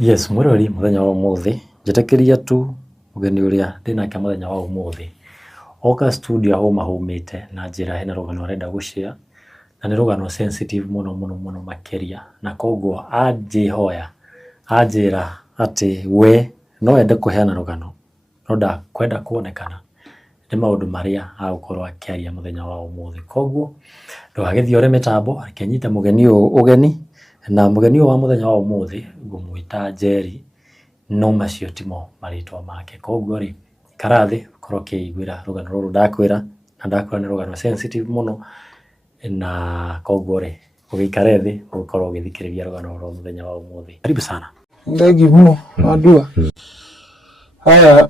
Yes, mwirori muthenya wa umuthi njitekeria tu mugeni uria ndinake muthenya wa umuthi oka studio aho mahumite na njira hena rugano arenda gushare na ni rugano sensitive muno makeria na koguo anjihoya anjira ati we no ende kuheana rugano no da kwenda kuonekana ni maundu maria agukorwo akiaria muthenya wa umuthi koguo ndugagithie ore mitambo akenyita mugeni ugeni na mugeni wa muthenya wa umuthi ngumwita Jerry no macio timo maritwa make koguo ri karathi koroke igwira rugano ruru ndakwira na ndakwira ni rugano sensitive muno na koguo ri ugikare thi ukorwo ugithikiriria rugano ruru muthenya wa umuthi. Karibu sana. Ndegi muno adua haya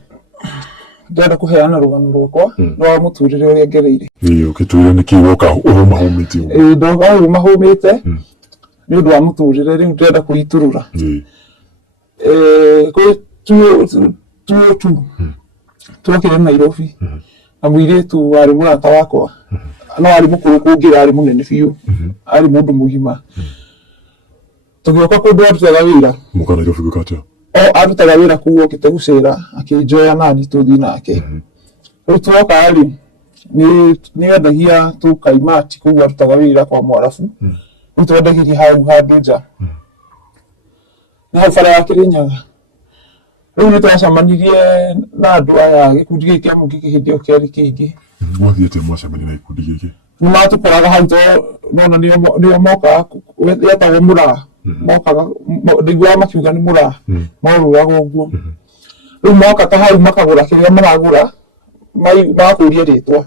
ndenda kuheana rugano rwakwa rwa muturire uria ngereire. Ukiturire niki woka mahumite ndoga mahumite ni undu wa muturire riu ndenda kuiturura kwi twakire Nairobi na muiritu wari murata wakwa no ari mukuru kungira ari munene biu ari mundu mugima tugioka kundu arutaga wira muka Nairobi gukatya arutaga wira kuo okite gucera akijoya nani tuthi nake riu twoka ari ni endagia tukaimati kuo arutaga wira kwa Mwarabu utwendagiria hau handu nja na bara ya Kirinyaga riu ni twacamanirie na andu aya gikundi giki amugi kihindio kiari kingi mwathiete mwacamania na gikundi giki ni matukoraga hau to nona ni moka yetagwo Muraha mokaga ndigwa makiuga ni Muraha moruraga uguo riu moka ta hau makagura kiria maragura makuria ritwa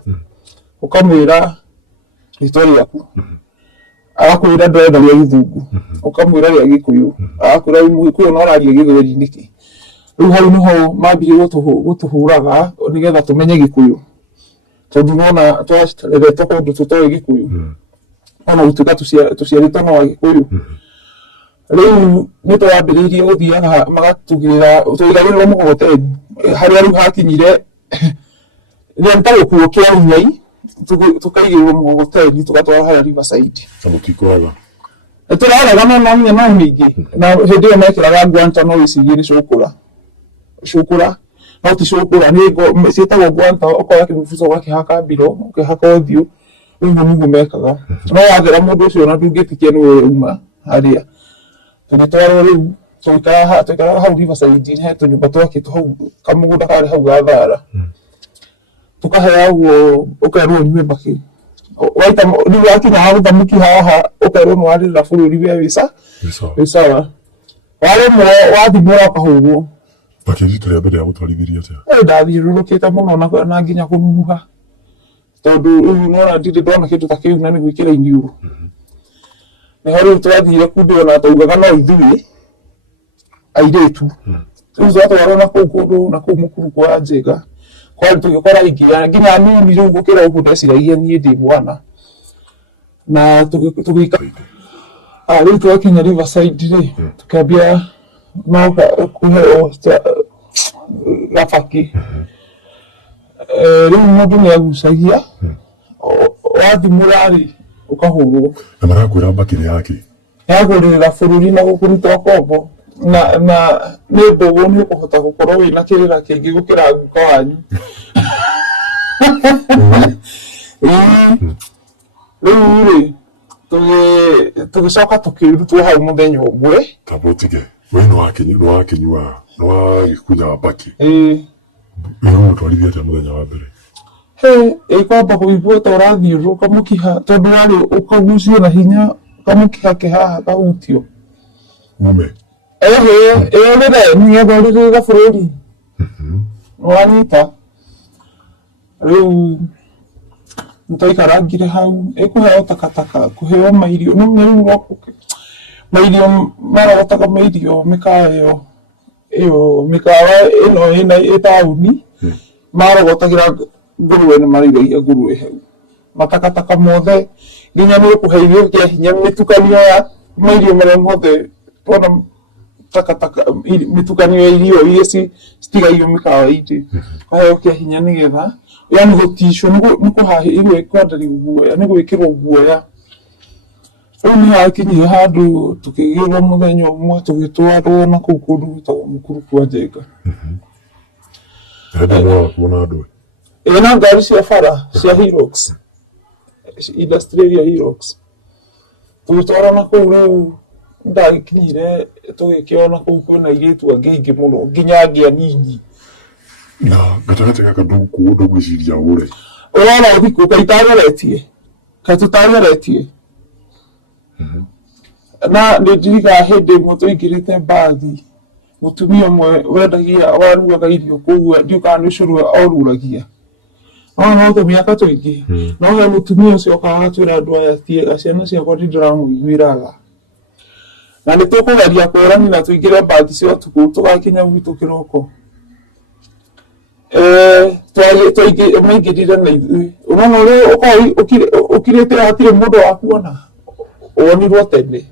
ukamwira ritwa riaku agakwira ndenda ria Githungu ukamwira ria Gikuyu agakwira Gikuyu no araria Githweri niki riu hau niho mambire gutuhuraga nigetha tumenye Gikuyu tondu nona twareretwo kundu tutoe Gikuyu ona gutuika tuciaritwo no Gikuyu riu ni twambiriirie guthiaga magatugirira tuigarirwo mugogoteni haria riu hakinyire ria ntagukuo kia Unyai tukaigirwo mugogoteni tugatwara haria Riverside samukikwaga turaraga no nyama mingi na hindi yo mekiraga Gwanta no icigiri cukura no ti cukura ni cietagwo Gwanta okoya kibubuco gwakihaka mbiro ukihaka uthiu uguo mekaga no wathera mundu ucio na ndungitikia ni uma haria tugitwarwo riu tuikara hau Riverside he tunyumba twakitwo hau kamugunda kari hau gathara tukahea uguo ukerwo nyume baki waita riu wakinya hau thamuki haha ukerwo ni warira bururi we wisa wale mo wathimura kahugwo bakirita ria mbere ya gutwarithiria atia ndathiururukite muno na nginya kunuha tondu riu nona ndiri ndona kindu ta kiu na ni gwikira iniuru ni hori twathire kundu ona taugaga no ithui airetu riu twatwarwo na kuu kundu na kuu mukuru kwa Njenga kwari tugikora ingia nginya nini riu gukira uguo ndeciragia nie ndi mwana na tugika riu twakinya Riverside ri tukambia no kuheo gabaki riu mundu ni agucagia wathimura ri ukahurwo na marakwira mbakire yake yagurira bururi na gukuruta kombo na ni mbogo ni ukuhota gukorwo wina kirira kingi gukira guka wanyu riu tugicoka tukirutwo hau muthenya umwe tabotige we no wakinyua no wagikunya mbaki no twarithia atia muthenya wa mbere ikwamba kuigua ta urathiuruka mukiha tondu wari ukagucio na hinya kamukiha kihaha kahutio ume nigetha rĩrĩga bũrũri wanyita rĩu nĩtwaikarangire hau ĩkũheo takataka kũheo mairio mairio marogotaga mairio mĩkawa ĩno ĩtaũni marogotagĩra ngũrũwe nĩ marĩithagia ngũrũwe hau matakataka mothe nginya nĩ gũkũhe irio kĩa hinya mĩtukanio ya mairio marĩa mothe twona takataka mitukanio irio iria citigairwo mĩkawa-inĩ kaheo kĩa hinya nĩgetha yani gũticwo nĩ kũhahĩrwo kwandari guoya nĩ gwĩkĩrwo guoya Nĩ hakinyire handũ tũkĩgĩrwo mũthenya ũmwe tũgĩtwarwo na kũu kũndũ gwĩtagwo Mũkuru kwa Njenga. Kuona andũ na ngari cia bara cia Hilux, industrial ya Hilux. Tũgĩtwarwo na kũu rĩu ndagĩkinyire tũgĩkĩona kũu kwĩna airĩtu angĩ aingĩ mũno nginya angĩ anini. Na gatagatĩ gaka ndũgwĩciria ũre. Ũrona thikũ kaĩ tũtageretie. Na nĩ ndirikanaga hĩndĩ ĩmwe tũingĩrĩte mbathi, mũtumia ũmwe wendagia warugaga irio kũu ndiũkaga nĩ ũcũrũ oruragia. No tũmĩaka tũingĩ. No he mũtumia ũcio okaga agatwĩra andũ aya tiega, ciana ciakwa ndĩndĩramũiguĩraga. Na nĩ tũkũgeria kũrani na tũingĩre mbathi cia ũtukũ tũgakinya gwitũ kĩroko. Maingĩrire na ithuĩ. Ũrona ũrĩa ũkirĩte hatirĩ mũndũ wa kuona. Wonirwo tene.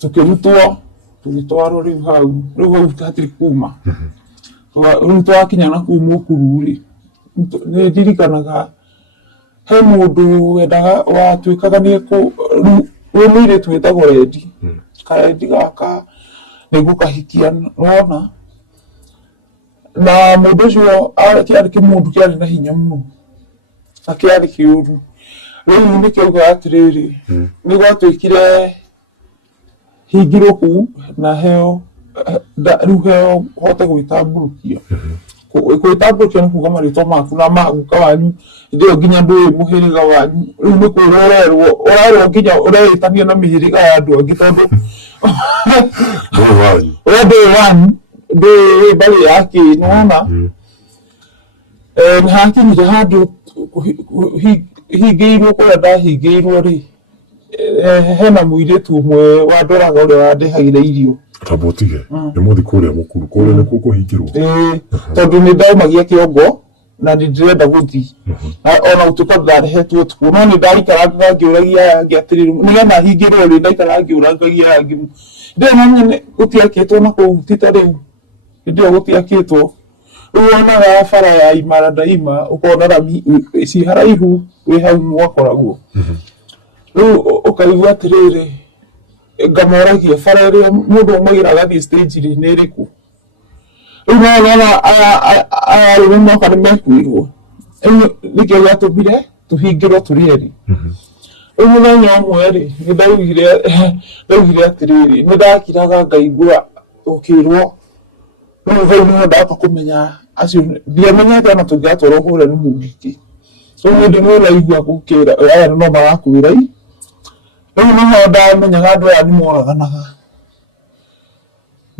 Tũkĩrutwo tũgĩtwarwo rĩu hau hatirĩ kuma. Rĩu twakinya na kuu Mũkuru-rĩ, nĩ ndirikanaga he mũndũ wendaga watuĩkaga wĩ mũirĩtu wĩtagwo Rendi. Karendi gaka nĩguo kahikia nona. Na mũndũ ũcio kĩarĩ kĩmũndũ kĩarĩ na hinya mũno na kĩarĩ kĩũru. Rĩu nĩkĩoigaga atĩrĩrĩ, nĩ gwatuĩkire hingirwo kũu na rĩu heo hote gwĩtambũrũkia. Gwĩtambũrũkia nĩ kuuga marĩtwa maku na maguka wanyu, hĩndĩ ĩyo nginya ndũĩ mũhĩrĩga wanyu. Rĩu nĩ kwĩrwo ũrerwo nginya ũreĩtania na mĩhĩrĩga ya andũ angĩ tondũ ndũĩ wanyu ndũĩ mbarĩ yake nĩwona. Nĩ hakinyire handũ hingĩirwo kũrĩa ndahingĩirwo-rĩ, hena mũirĩtu ũmwe wandoraga ũrĩa wandehagĩra irio. Tabotige nĩ mũthi kũrĩa Mũkuru kũrĩa nĩ kũhingĩrwo. Tondũ nĩ ndaumagia kĩongo na nĩ ndĩrenda gũthiĩ. Ona gũtuĩka ndarehetwo ũtukũ no nĩ ndaikarangaga ngĩũragia aya angĩ atĩrĩrĩ nĩgetha hingĩrwo-rĩ ndaikaraga ngĩũrangagia aya angĩ. Ndĩrĩ namenya gũtiakĩtwo na kũu ti ta rĩu. Hĩndĩ ĩyo gũtiakĩtwo. Rĩu wonaga bara ya Imara Daima ũkona rami ciĩ haraihu wĩ hau mwakoragwo. Rĩu ũkaigua atĩrĩrĩ ngamoragia bara ĩrĩa mũndũ aumagĩra agathiĩ stage-rĩ nĩ ĩrĩkũ. Rĩu nona aya rĩu moka nĩ mekuirwo. Nĩkĩo gĩatũmire tũhingĩrwo tũrĩ erĩ. Rĩu mũthenya ũmwe-rĩ nĩ ndaugire atĩrĩrĩ nĩ ndakiraga ngaigua ũkĩrwo. Rĩu hau nĩho ndamba kũmenya acio ndiamenyete ona tũngĩatwarwo kũrĩa nĩ mũngĩki. Rĩu hĩndĩ nĩ ũraigua gũkĩra aya no marakwĩra rĩu nĩho ndamenyaga andũ aya nĩ moraganaga.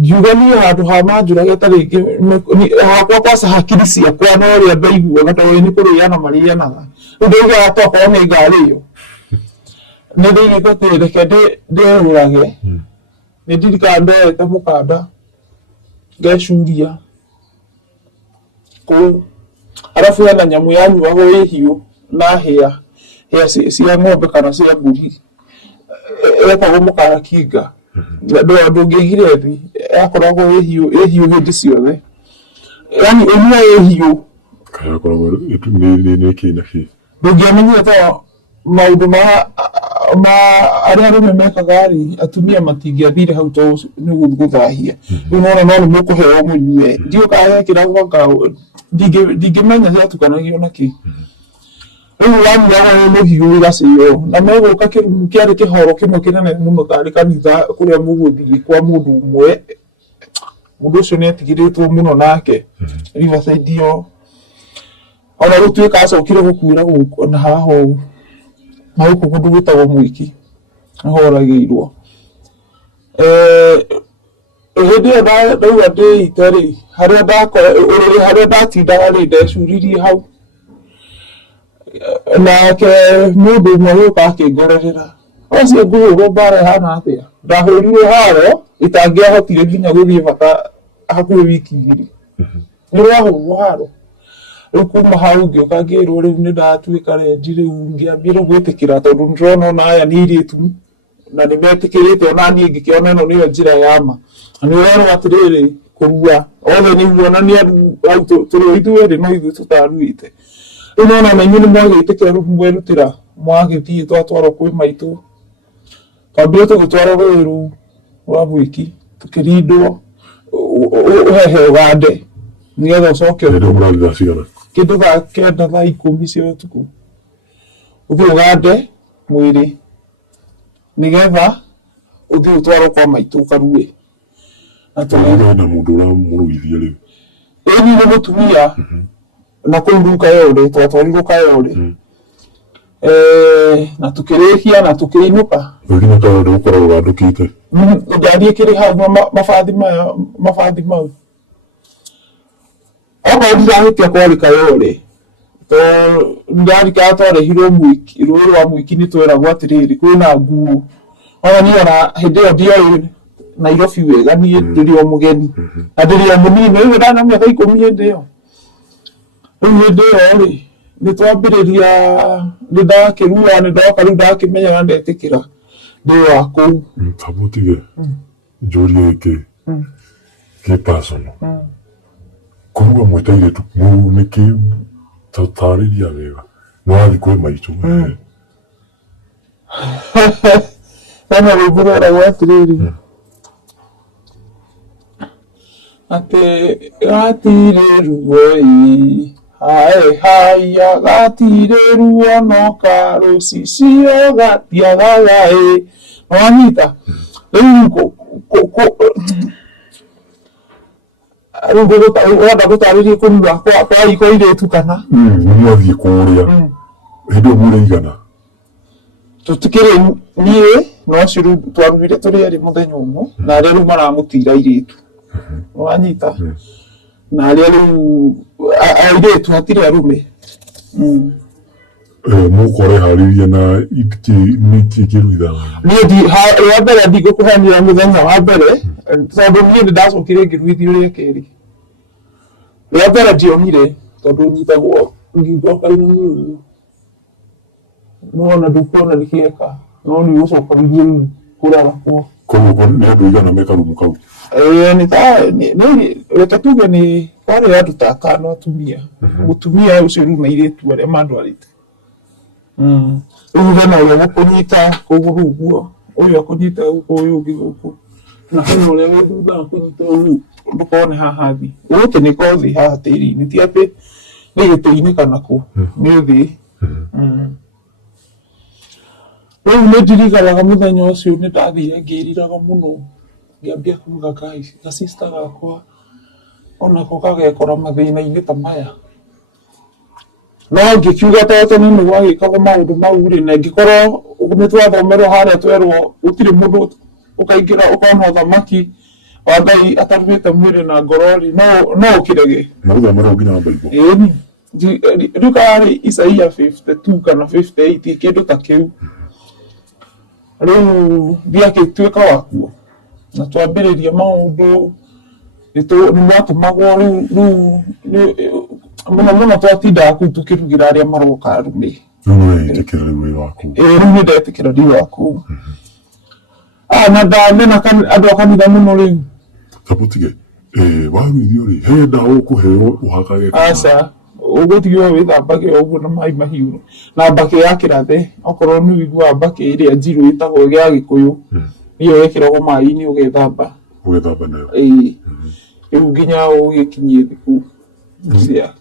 Ngiuga niĩ handũ ha manjũrage ta rĩngĩ hakwa kwaca hakiri ciakwa no ũrĩa ndaiguaga tondũ nĩ kũrĩana marĩanaga. Rĩu ndaugaga tokorwo nĩ ngarĩo. Nĩ ndoigĩte atĩ reke ndĩyũrage. Nĩ ndirikanaga ndoete mũkanda ngecuria kũu. Arabu hena nyamũ yanyuagwo ĩ hiũ na hĩa cia ng'ombe kana cia mbũri ĩtagwo mũkarakinga. Ndũngĩigire thĩ yakoragwo ĩ hiũ hĩndĩ ciothe. Yaani ĩnyua ĩ hiũ. Yakoragwo nĩ kĩ na kĩ. Ndũngĩamenyire ta maũndũ ma arĩa arũme mekaga-rĩ atumia matingĩathire hau tondũ nĩ gũthahia. Rĩu nona no nĩ mũkũheo mũnyue. Ndiũĩ kana gekĩragwo ndingĩmenya ciatukanagio na kĩ. Rĩu wanyuaga wĩ mũhiũ ũgacĩo na megũka kĩrumu kĩarĩ kĩhoro kĩmwe kĩnene mũno tarĩ kanitha kũrĩa mũgũthiĩ kwa mũndũ ũmwe. Mũndũ ũcio nĩ etigĩrĩtwo mũno nake Riverside ĩyo. Ona gũtuĩka acokire gũkuĩra gũkũ na haha ũũ. Na gũkũ kũndũ gwĩtagwo Mwiki naho oragĩirwo. Hĩndĩ ĩyo ndauga ndĩite-rĩ harĩa ndatindaga-rĩ ndecuririe hau. Nake mũndũ ũmwe gũka akĩngorerera. Ũcio ngũhũrwo mbara ĩhana atĩa? Ndahũrirwo haro itangĩahotire nginya gũthiĩ bata hakuhĩ wiki igĩrĩ. Nĩ wahũrwo haro. Rĩu kuma hau ngĩũka ngĩrwo rĩu nĩ ndatuĩka Rendi rĩu ngĩambia rĩu gwĩtĩkĩra tondũ nĩ ndĩrona ona aya nĩ airĩtu na nĩ metĩkĩrĩte ona niĩ ngĩkĩona ĩno nĩyo njĩra ya ma. Na nĩ ũrerwo atĩrĩrĩ kũrua othe nĩguo na nĩ hau tũrĩ ithuĩ erĩ no ithuĩ tũtaruĩte. unaona na nyinyi mwagĩtĩkĩra mwĩrutĩra mwagĩthiĩ twatwarwo kwĩ maitũ twambire tũgĩtwarwo rũĩ rwa Mwiki tũkĩrindwo ũhehe ũgande nĩgetha ũcoke kĩndũ thaa kenda thaa 10 cia ũtukũ ũthiĩ ũgande mwĩrĩ nĩgetha ũthiĩ ũtwarwo kwa maitũ ũkarue na mũndũ ũramũruithia rĩu ĩni nĩ mũtumia na kũu Kayole twatwarirwo Kayole na tukĩrĩkia na tukĩinũka wengine Kayole ũkoragwo ũgandũkĩte ngari ĩkĩrĩ hau mabathi mau okorwo ndirahĩtia kwarĩ Kayole ndarikaga twarehirwo Mwiki rũĩ rwa Mwiki nĩ tweragwo atĩrĩrĩ kwĩna nguo ona niĩ ona hĩndĩ ĩyo ndioĩ Nairobi wega niĩ ndĩrĩ o mũgeni na ndĩrĩ o mũnini rĩu ndana mĩaka 10 hĩndĩ ĩyo rĩu hĩndĩ ĩyo rĩ nĩ twambĩrĩria nĩ ndakĩrua nĩ ndoka rĩu ndakĩmenya na ndetĩkĩra ndĩ wa kũu kabutige njũrie kĩ personal kuruga mwĩtaire tu nĩkĩ tatarĩria wega no athiĩ kwĩ maitũ kana rũimbo rũragwo atĩrĩrĩ atĩ gatirĩ ruo hae haya gatirĩ ruo no karũcicio gatiagaga wanyita rĩu wenda gũtarĩria kũruga kwa iko irĩtu kana mwathiĩ kũrĩa hĩndĩ ĩyo mũraigana tũtikĩrĩ niĩ no ciru twarugire tũrĩ erĩ mũthenya ũmwe na arĩa rĩu maramũtira irĩtu wanyita na arĩa rĩu airĩtu hatirĩ arũme mũkore harĩria na nĩkĩ kĩruithana niĩ wa mbere ndigũkũheanĩra mũthenya wa mbere tondũ niĩ nĩ ndacokire ngĩruithio rĩa kerĩ rĩa mbere ndionire tondũ nyitagwo ngiuga kaina mũndũ no ona ndũkuona nĩkĩeka no nĩ gũcoka rĩngĩ kũraga kwa koguo nĩ andũ igana me karumu kau reke tuge nĩ kwarĩ andũ ta atano atumia mũtumia ũcio rĩu na airĩtu arĩa mandwarĩte rĩu hena ũrĩa gũkũnyita kũgũrũ ũguo ũyũ akũnyita gũkũ ũyũ ũngĩ gũkũ na hena ũrĩa wĩ thutha akũnyita ũyũ ndũkone haha thĩ gũkĩ nĩ kothi haha tĩri-inĩ ti atĩ nĩ gĩtĩ-inĩ kana kũ nĩ thĩ rĩu nĩ ndirikanaga mũthenya ũcio nĩ ndathire ngĩriraga mũno ngĩambia kuuga ga-sister gakwa onako gagekora mathĩna-inĩ ta maya no ngĩkiuga tene nĩ gwagĩkaga maũndũ mau rĩ na ngĩkorwo nĩ twathomerwo harĩa twerwo gũtirĩ mũndũ ũkaingĩra ũkona ũthamaki wa Ngai atarumĩte mwĩrĩ na ngoro rĩ no ũkĩrege gũthomerwo nginya Bible ĩni rĩu karĩ Isaia 52 kana 58 kĩndũ ta kĩu rĩu ndiagĩtuĩka wakuo na twambĩrĩria maũndũ nĩ mwatũmagwo rĩu mũno twatindaga kũu tũkĩrugĩra arĩa maroka arũme rĩu nĩ ndetĩkĩra ndĩ wa kũu na ndamena andũ a kanitha mũno rĩu kabutige waruithio rĩ he ndawa ũkũheo ũhakage aca ũgũtigwo wĩthambage ũguo na maĩ mahiũ na mbakĩ ya kĩrathe okorwo nĩ ũiguaga mbakĩ ĩrĩa njirũ ĩtagwo gĩa Gĩkũyũ nĩyo wekĩragwo maĩ-inĩ ũgethamba nayo rĩu nginya ũgĩkinyie thikũ cia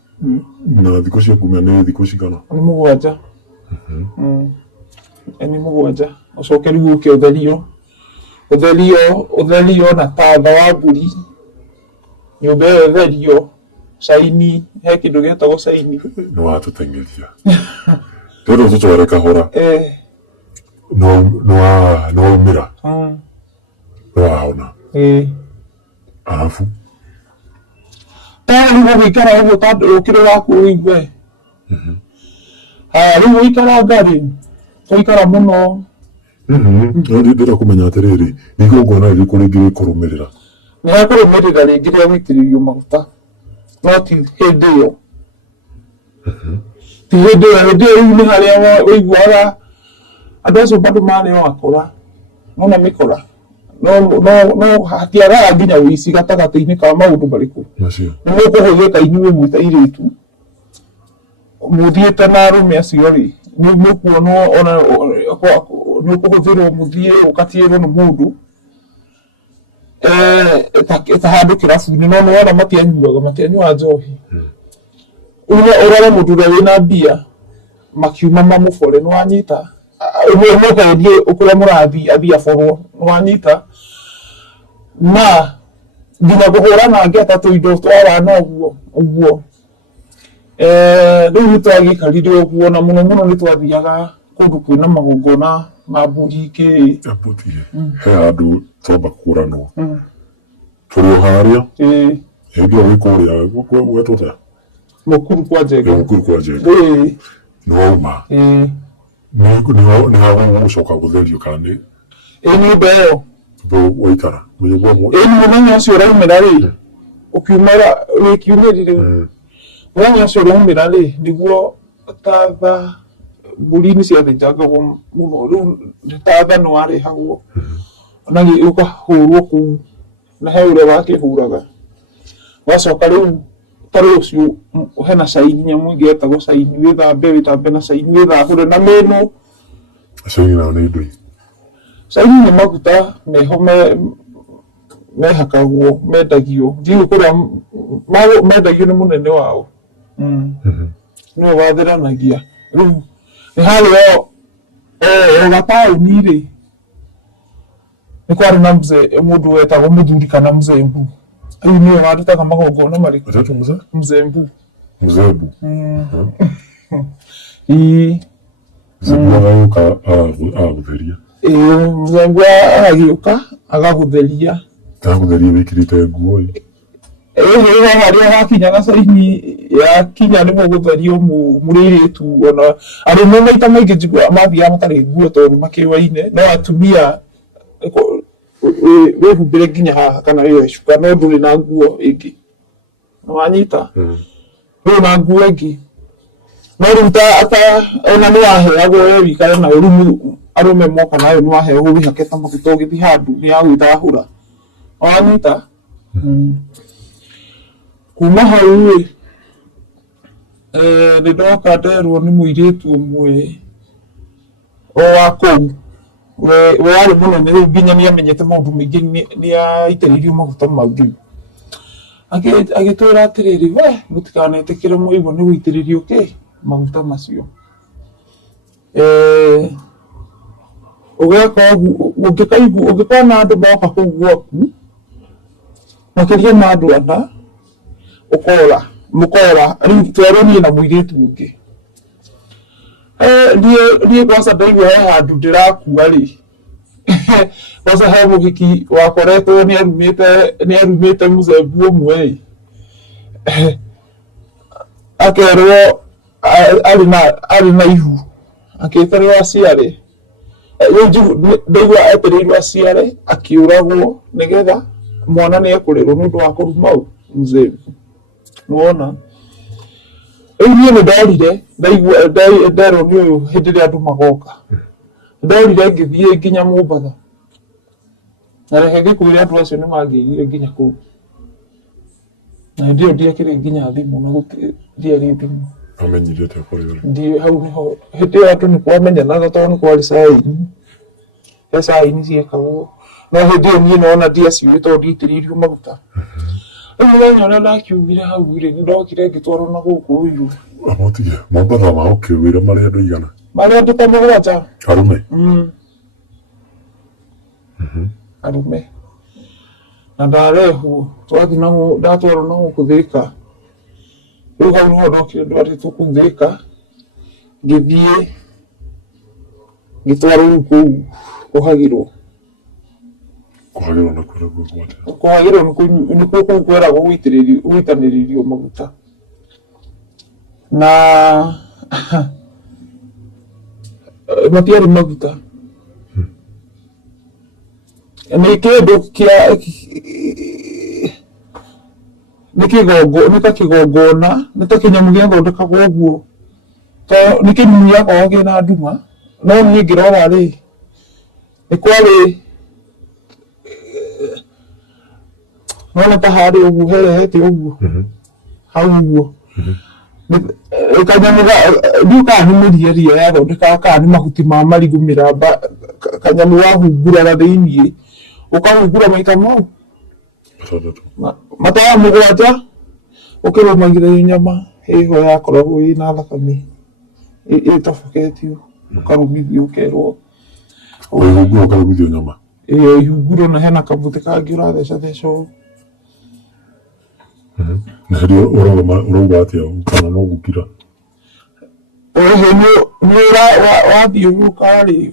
na thikũ cia kumia nĩ thikũ cigana nĩ mũgwanja nĩ mũgwanja ũcoke rĩu ũke ũtherio na tatha wa mbũri nyũmba ĩyo ũtherio caini he kĩndũ gĩtagwo caini nĩ watũteng'eria tondũ tũtware kahora nĩ waumĩra nĩ wahona arabu rĩu gũgĩikara ũguo tondũ ũkĩrĩ waku ũigue rĩu gũikaranga rĩ tũikara mũno ndĩrenda kũmenya atĩrĩrĩ igongona rĩrĩkũ rĩngĩ rĩkũrũmĩrĩra nĩ hakũrũmĩrĩra rĩngĩ rĩa gũitĩrĩrio maguta no ti hĩndĩ ĩyo rĩu nĩ harĩa wĩiguaga andũ acio bado marĩ o akũra nona mĩkora no hatiagaga nginya ũici gatagatĩ-inĩ ka maũndũ marĩkũ nĩ mũkũhũthĩka inyuĩ mwĩ ta airĩtu muthiĩte na arũme acio rĩ nĩ mũkuonwo ona nĩ ũkũhũthĩrwo mũthiĩ ũkatiĩrwo nĩ mũndũ ta handũ kĩrabu-inĩ no nĩwona matianyuaga njohi ũrore mũndũ ũrĩa wĩna mbia makiuma mamũbore nĩwanyita mũhendie ũkũrĩa mũrathiĩ athiĩ aborwo nĩwanyita na nginya kũhũra na angĩ atatũ indo twawana ũguo rĩu nĩtwagĩkarire ũguo na mũno mũno nĩtwathiaga kũndũ kwĩna magongona ma mbũri he handũ twamba kũranwo tũrĩ o harĩa hĩndĩ ĩyo wĩ kũrĩa gwetwo mũkuru kwa Njenga nĩwauma nĩwagũcoka gũtherio kana nĩ nyũmba ĩyo waikara mũthenya ũcio ũraumĩra rĩ ũkiumĩra wĩkiumĩrire mũthenya ũcio ũraumĩra rĩ nĩguo tatha mbũri nĩciathĩnjagwo mũno rĩu tatha nĩwarehagwo na ũkahũrwo kũu na he ũrĩa wakĩhũraga wacoka rĩu tarĩ ũcio hena caini nyamũ ĩngĩ ĩtagwo caini wĩthambe na caini wĩthahũre na mĩnũ caini nayo nĩ indo caini nĩ maguta meho mehakagwo mendagio ndiũĩ kũrĩa mendagio nĩ mũnene wao nĩwe wathĩranagia rĩu nĩ harĩa o gataũni rĩ nĩ kwarĩ na mũndũ wetagwo mũthuri kana mzembu rĩu nĩwe warutaga magongona marĩkũ mzembu agagũtheria mzembu agagĩũka agagũtheria wĩkĩrĩte nguo harĩa hakinyaga caini yakinya nĩ mũgũtherio mũrĩrĩtu ona arũme maita maingĩ njiguaga mathiaga matarĩ nguo tondũ makĩũaine no atumia wĩhumbĩre nginya haha kana wĩohe cuka no ndũrĩ na nguo ĩngĩ nĩwanyita ndũrĩ na nguo ĩngĩ no rĩu ona nĩwaheagwo we wĩikare nayo rĩu arũme moka nayo nĩwaheagwo wĩhake ta maguta ũgĩthiĩ handũ nĩyagwĩthahũra nĩwanyita kuma hau rĩ nĩndoka nderwo nĩ mũirĩtu ũmwe o wa kũu we arĩ mũnene rĩu nginya nĩamenyete maũndũ maingĩ nĩaitĩrĩirio maguta mau rĩu agĩtwĩra atĩrĩrĩ we mũtikanetĩkĩre mũigua nĩ gũitĩrĩrio maguta macio ũgeka ũguo ũngĩkona andũ moka kũu gwaku makĩria ma andũ ana mũkora rĩu twerwo niĩ na mũirĩtu ũngĩ niĩ kwanza ndaigua he handũ ndĩrakua rĩ kwanza he mũhiki wakoretwo nĩarumĩte mũzembu ũmwe akerwo arĩ na ihu akĩetererwo aciare rĩu ndaigua etereirwo aciare akĩũragwo nĩgetha mwana nĩekũrerwo nĩũndũ wa kũruma mũzembu nĩwona rĩu niĩ nĩndorire nderwo nĩ ũyũ hĩndĩ ĩrĩa andũ magoka ndorire ngĩthiĩ nginya Mũmbatha na reke ngĩkwĩre andũ acio nĩmangĩigire nginya kũu na hĩndĩ ĩyo ndiakĩrĩ nginya thimũ na ndiarĩ thimũ amenyithĩte kũrĩ ndiĩ hau nĩho hĩndĩ ĩyo andũ nĩkwamenyanaga tondũ nĩ kwarĩ caini ciekagwo no hĩndĩ ĩyo niĩ nona ndiaciũĩ tondũ ndiaitĩrĩirio maguta rĩu mũthenya ũrĩa ndakiumire hau rĩ nĩndokire ngĩtwarwo na gũkũ Ũiru Mombatha magũkĩwĩra marĩ andũ igana marĩ andũ ta mũgwanja arũme arũme na ndarehwo ndatwarwo na gũkũ Thĩka rĩu hau nĩho ndokire ndwarĩtwo kũu Thĩka ngĩthiĩ ngĩtwarwo rĩu kũu kũhagĩrwo kũhagĩrwo nĩkuo kũu kweragwo gũitanĩrĩrio maguta na matiarĩ maguta nĩ kĩndũ nĩ ta kĩgongona nĩ ta kĩnyamũ gĩathondekagwo ũguo nĩ kĩnyamũ gĩakoragwo kĩna nduma no niĩ ngĩrora rĩ nĩ kwarĩ nona ta harĩ ũguo herehete ũguo hau ũguo kanyamu ndiuka ni muriria ya thondeka ka ni mahuti ma marigu miramba kanyamu wahungura na thiini ukahungura maita mau matawa mugwanja ukirumagire nyama hiho yakoragwo ina thakame itafuketio ukarumithio ukerwo uhungura ukarumithio nyama ihunguro na hena kabuti kangi uratheca theco na herio urauga atia kana no gukira wathiũrũrũka rĩ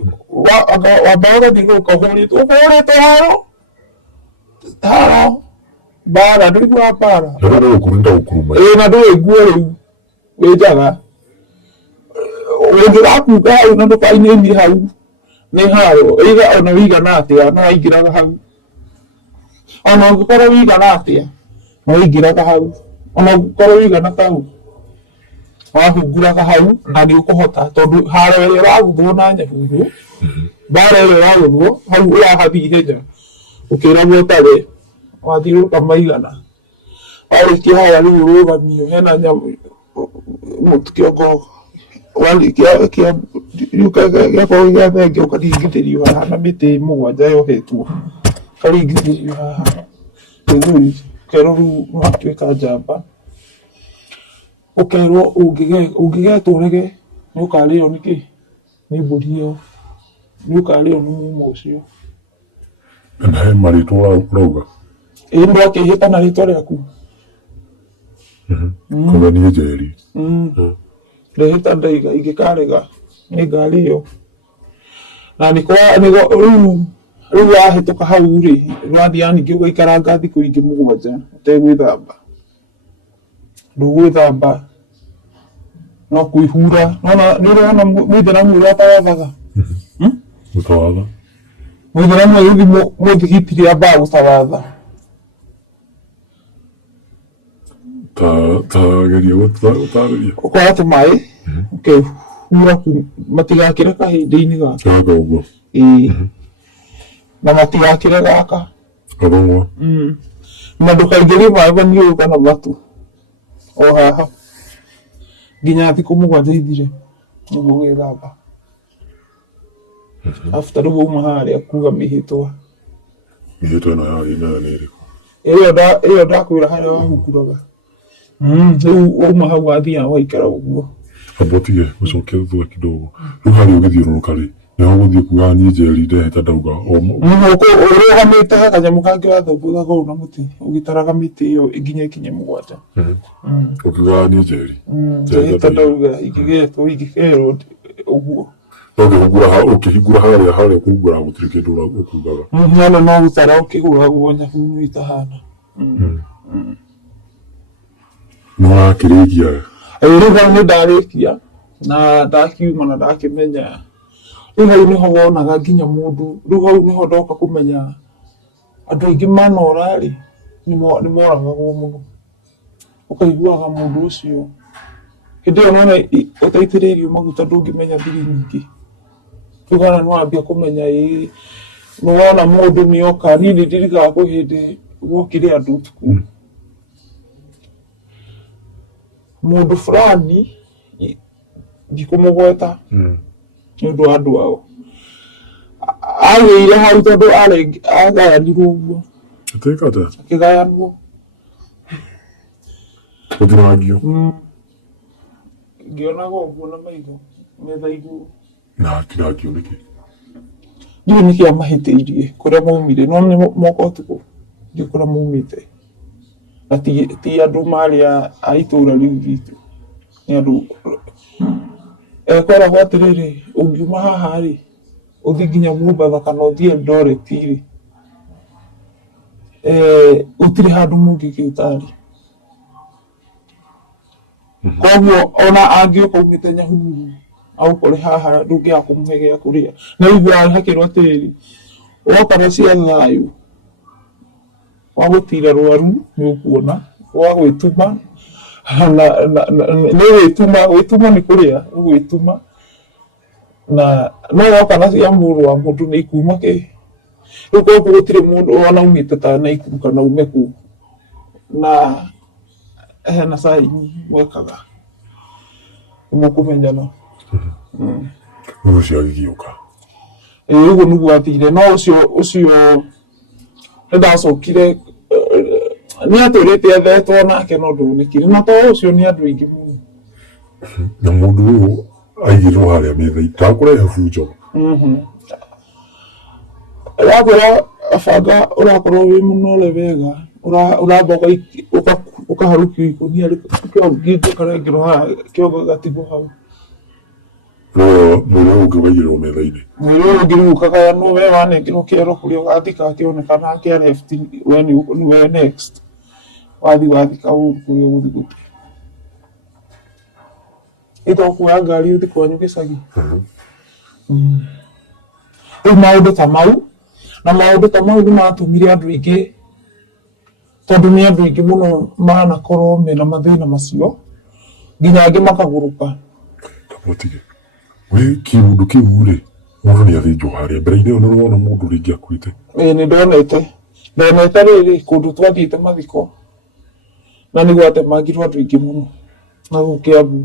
wambaga ũgathiũrũrũka ũhũrĩtwo haro mbara ndũiguaga mbara na ndũĩ nguo rĩu wĩ njaga ũngĩgakunga hau na ndũkainainie hau nĩ haro ona wĩigana atĩa no waingĩraga hau ona ũngĩkorwo wĩigana atĩa no waingĩraga hau ona ũngĩkorwo wĩigana ta hau wahunguraga hau na nĩ ũkũhota tondũ haro ĩrĩa ũraguthwo na nyahurũ mbara ĩrĩa ũraguthwo hau ũrahathiĩ ihenya ũkĩragwo ũtarĩ wathiũrũrũka maigana warĩkia haya rĩu ũrũgamio hena nyamũ kĩongo warĩkia gĩakorwo gĩa thenge ũkaringithĩrio haha na mĩtĩ mũgwanja yohetwo ũkaringithĩrio haha gĩthũri ũkerwo rĩu nĩwatuĩka njamba ũkerwo ũngĩgetwo rege nĩ ũkarĩo nĩkĩ nĩ mbũri ĩyo nĩ ũkarĩo nĩ muma ũcio na he marĩtwa ũrauga ĩĩ mũndũ akĩhĩta na rĩtwa rĩaku kuga niĩ Njeri ndehĩta ndaiga ingĩkarega nĩ ngarĩo na rĩu wahĩtũka hau rĩ wathiaga ningĩ ũgaikaranga thikũ ingĩ mũgwanja ũtegwĩthamba ndũgwĩthamba no kwĩhura nĩũrona mũithĩramu ũrĩa atawathaga gũtawatha mũithĩramu ũyũ mũthigiti rĩa mbaa gũtawatha ta geria gũtarĩria ũkoya tũmaĩ ũkehura matigakĩre kahĩndĩ-inĩ gaka ũguo na matigakĩre gaka gathong'wa na ndũkaingĩrie maĩ maniũrũ kana matu o haha nginya thikũ mũgwanja ithire nĩguo gwĩthamba after rĩu wauma harĩa kuga mĩhĩtwa ĩno yarĩ nayo nĩ ĩrĩkũ ĩyo ndakwĩra harĩa wahunguraga rĩu wauma hau wathiaga waikara ũguo amba ũtige gũcokia thutha kidogo rĩu harĩa ũgĩthiũrũrũka rĩ nĩho gũthiĩ kuga niĩ Njeri ndehĩta ndauga ũrũgamĩte kanyamũ kangĩ wathũmbũthaga ũũ na mũtĩ ũgĩtaraga mĩtĩ ĩyo nginya ĩkinye mũgwanja ũkiuga niĩ Njeri ndehĩta ndauga ingĩgerwo ũguo no ũkĩhingũra harĩa kũhingũra gũtirĩ kĩndũ ũkugaga no no gũtara ũkĩhũragwo nyahu itahana nĩ wakĩrĩkia rĩu nĩ ndarĩkia na ndakiuma na ndakĩmenya rĩu hau nĩho wonaga nginya mũndũ rĩu hau nĩho ndoka kũmenya andũ aingĩ manora rĩ nĩ moragagwo mũno ũkaiguaga mũndũ ũcio hĩndĩ ĩyo nona ũtaitĩrĩirio maguta ndũngĩmenya thiri nyingĩ rĩu hana nĩ wambia kũmenya nĩ wona mũndũ nĩoka niĩ nĩ ndirikaga kwĩ hĩndĩ wokire andũ ũtukũ mũndũ fulani ndikũmũgweta nĩ ũndũ wa andũ ao agĩire hau tondũ agayanirwo ũguo akĩgayanwo gũthirangio ngĩonaga ũguo na maitho metha igũrũ na akĩrangio nĩkĩ ndiũĩ nĩkĩ amahĩtĩirie kũrĩa maumire no nĩ moka ũtukũ ndiũĩ kũrĩa maumĩte na ti andũ marĩ a itũũra rĩu ritũ nĩ andũ ekoragwo atĩrĩrĩ ũngiuma haha rĩ ũthiĩ nginya Mombatha kana ũthiĩ Eldoret rĩ gũtirĩ handũ mũngĩgĩtarĩ koguo ona angĩũka umĩte Nyahururu agũkore haha ndũngĩaga kũmũhe gĩa kũrĩa na rĩu hakĩrwo atĩrĩrĩ woka na cia thayũ wa gũtira rwaru nĩ ũkuona wa gwĩtuma nĩ gwĩtuma nĩ kũrĩa gwĩtuma na no woka na cia mũrũ wa mũndũ nĩ ikuma kĩ rĩu koguo gũtirĩ mũndũ ona umĩte ta Naikuru kana ume kũ na hena caini mwekaga mukumenyana ucio agĩgĩũka ũguo nĩguo athire no ũcio ndacokire nĩ atũrĩte ethetwo nake no ndonekire na to ũcio nĩ andũ aingĩ mũno na mũndũ ũyũ aigirwo harĩa metha-inĩ ndakũrehe bunjo wakorwo banga ũrakorwo wĩ mũnore wega ũramba ũkaharũkio ikũnia kĩongo karengerwo haha kĩongo gatigwo hau mwĩrĩ ũngĩ waigĩrwo metha-inĩ mwĩrĩ ũyũ ũngĩ rĩu ũkagayanwo we wanengerwo kĩero kũrĩa ũgathika kĩonekana kĩa left we next wathika ũru kũrĩa ũgũthi gũthiĩ ĩtokuoya ngari ũthi kwanyu gĩcagi rĩu maũndũ ta mau na maũndũ ta mau nĩ matũmire andũ aingĩ tondũ nĩ andũ aingĩ mũno manakorwo mena mathĩna macio nginya angĩ makagũrũka tabotige we kiũndũ kĩu rĩ mũndũ nĩ athĩnjwo harĩa mbere-inĩ ĩyo nĩ ũrona mũndũ rĩngĩ akuĩte nĩ ndonete rĩrĩ kũndũ twathiĩte mathiko na nĩ gwatemangirwo andũ aingĩ mũno na gũkũ Kiambu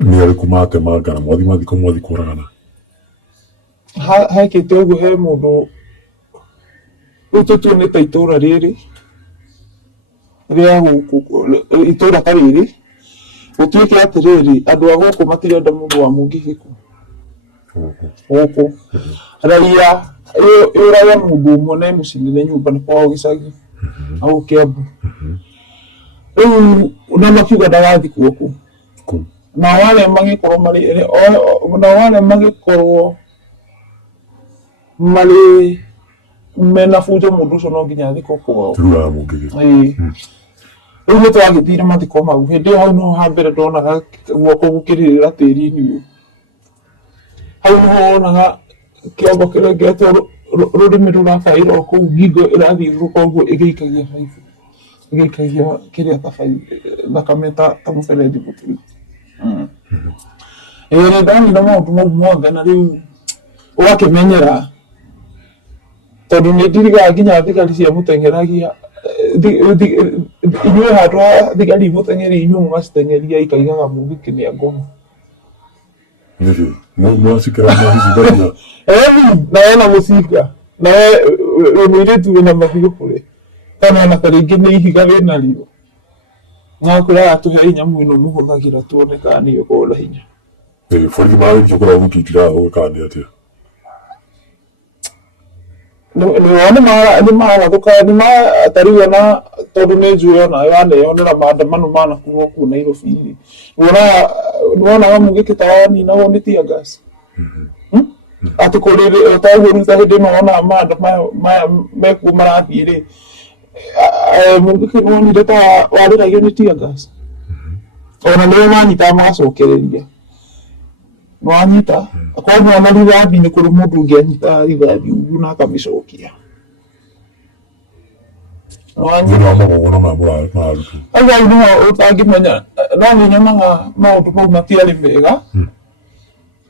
nĩ arĩkũ matemanga na mwathi mathiko mwathi kũragana hekĩte ũguo he mũndũ rĩu tũtuonĩte itũũra rĩrĩ rĩa gũkũ itũũra ta rĩrĩ gũtuĩke atĩrĩrĩ andũ a gũkũ matirenda mũndũ wa mũngĩ gĩkuũ gũkũ raia yũrage mũndũ ũmwe na mũcinire nyũmba nĩ kwao gĩcagi na gũkũ Kiambu rĩu na makiuga ndagathikwo kũ na wale magĩkorwo marĩ mena bunjo mũndũ ũcio no nginya athikwo kwao rĩu nĩ twagĩthire mathiko mau hĩndĩ ĩyo hau no ha mbere ndonaga guoko gũkĩrĩrĩra tĩri-inĩ ũyũ hau nĩho wonaga kĩongo kĩrengetwo rũrĩmĩ rũrabaĩra kũu ngingo ĩrathiũrũrũka ũguo ĩgĩikagia baibũ ĩgĩikagia kĩrĩa ta thakame ta mũberethi mũtũrĩku nĩ ndonire maũndũ mau mothe na rĩu ũgakĩmenyera tondũ nĩ ndirigaga nginya thigari cia mũteng'eragia inyuĩ handũ ha thigari mũteng'eri inyuĩ mũgaciteng'eria ikaigaga mũgĩkĩnĩa ngoma na wena mũcinga na we mũirĩtu wĩna mathiũ kũrĩ kana ona ta rĩngĩ nĩ ihiga wĩna rio na kũraga tũhe nyamũ ĩno mũhũthagĩra tuone kana nĩ ũkorwo na hinya borithi marĩkia kũrĩa gũtitira ũgĩkaga nĩ atĩa nĩ marathũka nĩ matariu ona tondũ nĩ njũĩ ona waneyonera maandamano manakuo kũu Nairobi nĩwonaga mũgĩkĩ ta waninagwo nĩ tear gas atĩ kũrĩ toguo rĩu ta hĩndĩ ĩno wonaga maanda maya mekuo marathiĩ rĩ mũgĩkĩ wonire ta warĩragio nĩ tear gas ona nĩwe manyitaga magacokereria nĩwanyita koguo ona rithathi nĩ kũrĩ mũndũ ũngĩ anyitaga rithathi ũguo na akamĩcokia Aga nĩho ũtangĩmenya no nĩnyonaga maũndũ mau matiarĩ mega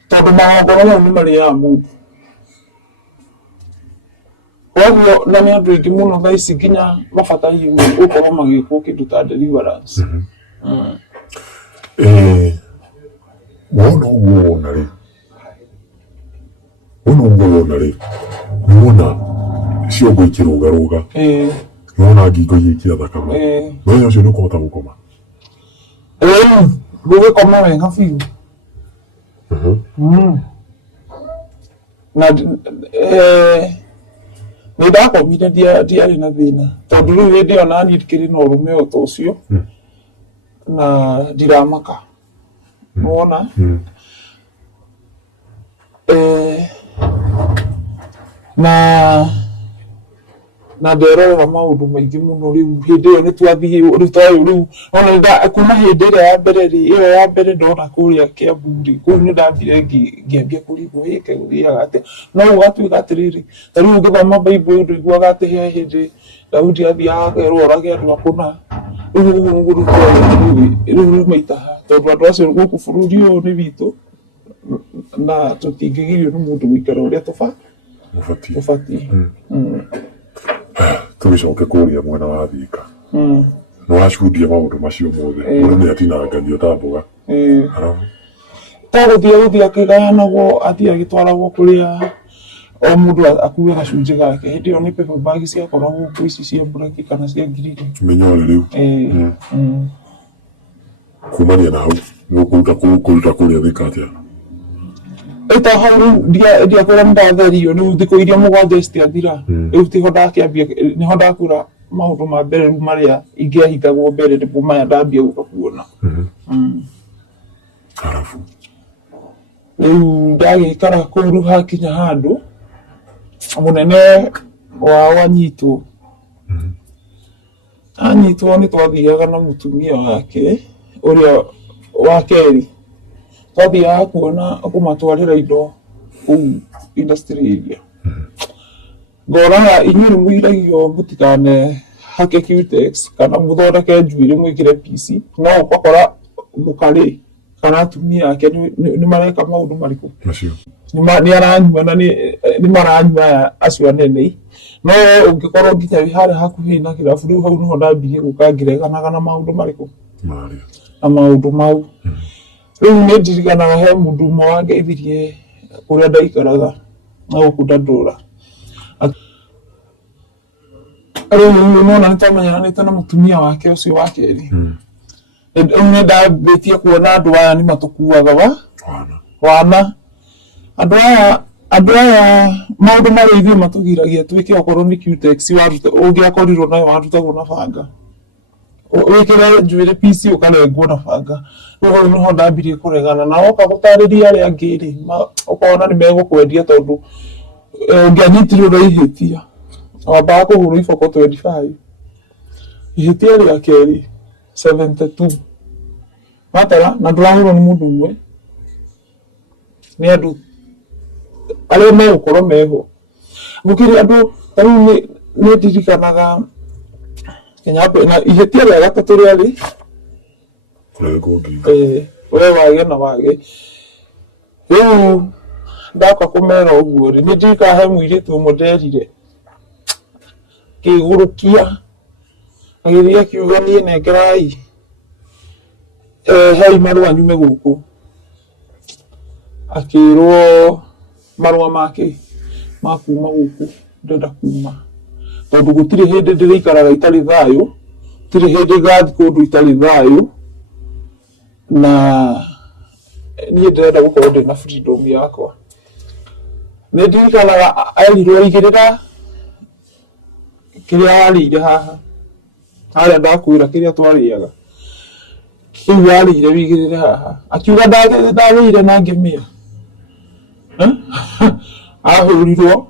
tondũ magongona mau nĩ marĩaga mũndũ koguo na nĩ andũ aingĩ mũno thaa ici nginya mabataire gũkorwo magĩkwo kĩndũ ta deliverance wona ũguo wona rĩ nĩwona ciongo ikĩrũgarũga nĩwona ngingo igĩkĩra thakame mũthenya ũcio nĩũkũhota gũkoma gũgĩkoma wega biũ na nĩndakomire ndiarĩ na thĩna tondũ rĩu hĩndĩ ĩyo naniĩ ndikĩrĩ na ũrũme o ta ũcio na ndiramaka nĩwona na nderorera maũndũ maingĩ mũno rĩu hĩndĩ ĩyo nĩtwathiĩ rĩu ona kuma hĩndĩ ĩrĩa ya mbere rĩ ĩyo ya mbere ndona kũrĩa Kiambu rĩ kũu nĩndambire ngĩambia kũrigwo gĩke gũthiaga atĩa no ũgatuĩka atĩrĩrĩ ta rĩu ũngĩthoma Bible ndũiguaga atĩ he hĩndĩ Daudi athiaga akerwo orage andũ a kũna rĩu ũguo nĩguo rĩu maitaha tondũ andũ acio gũkũ bũrũri ũyũ nĩ witũ na tũtingĩgirio nĩ mũndũ gũikara ũrĩa tũbatiĩ tũgĩcoke kũrĩa mwena wa Thika no ashuhudia maundu macio mothe uri ni atinanganio ta mboga taguthie akigayanagwo athie agitwaragwo kuria o mundu akuwe gacunji gake hindi iyo ni paper bag ciakoragwo ku ici cia buraki kana cia ngiriri menyore riu kumania na hau nukuruta kuria thika atia ita hau dia kora ndatherio ni thiko iria mugwanja citiathira riu tiho ndakiambia niho ndakura maundu ma mbere riu maria ingiahithagwo mbere ndipo maya ndambia guka kuona harafu riu ndagikara kuru hakinya handu munene wao anyitwo anyitwo ni twathiaga na mutumia wake uria wa keri twathiaga kuona kumatwarira indo kuu industry area ngora inyuĩ mwiragio mutikane hake Qtex kana muthondeke njuĩrĩ mwĩkĩre PC no ũkora mũkarĩ kana atumia ake nĩ mareka maũndũ marĩkũ macio ni aranyua na ni maranyua acio anene no ũngĩkorwo nginya wĩ harĩa hakuhĩ na kĩrabu rĩu hau nĩho ndambirie gũka ngĩreganaga na maũndũ marĩkũ na maũndũ mau rĩu nĩ ndirikanaga he mũndũ ũmwe wangeithirie kũrĩa ndaikaraga na gũkũ Dandora rĩu nona nĩtwamenyanĩte na mũtumia wake ũcio wa kerĩ nĩ ndambĩtie kuona andũ aya nĩ matũkuaga wana andũ aya maũndũ marĩa ithuĩ matũgiragia twĩke okorwo nĩ Qtex ũngĩakorirwo nayo warutagwo na banga wĩkĩre njuĩrĩ PC ũkarengwo na banga rĩu hau nĩho ndambirie kũregana na oka gũtarĩria arĩa angĩ-rĩ ũkona nĩ megũkwendia tondũ ũngĩanyitirwo na ihĩtia wambaga kũhũrwo iboko 25 ihĩtia rĩa kerĩ 72 matara na ndũrahũrwo nĩ mũndũ ũmwe nĩ andũ arĩa megũkorwo meho gũkĩrĩ andũ rĩu nĩ ndirikanaga Kenyatta na ihĩtia rĩa gatatũ rĩarĩ we wage na wage rĩu ndaka kũmera ũguo nĩ ndirikanaga he mũirĩtu ũmwe nderire kĩgũrũkia agĩthiĩ akiuga niĩ nengerai hei marũa nyume gũkũ akĩrwo marũa make ma kuma gũkũ ndenda kuma tondũ gũtirĩ hĩndĩ ndĩrĩikaraga itarĩ thayũ gũtirĩ hĩndĩ ngathiĩ kũndũ itarĩ thayũ na niĩ ndĩrenda gũkorwo ndĩna freedom yakwa nĩ ndirikanaga erirwo igĩrĩra kĩrĩa warĩire haha harĩa ndakwĩra kĩrĩa twarĩaga kĩu warĩire wĩigĩrĩre haha akiuga ndarĩire na ngĩmĩa ahũrirwo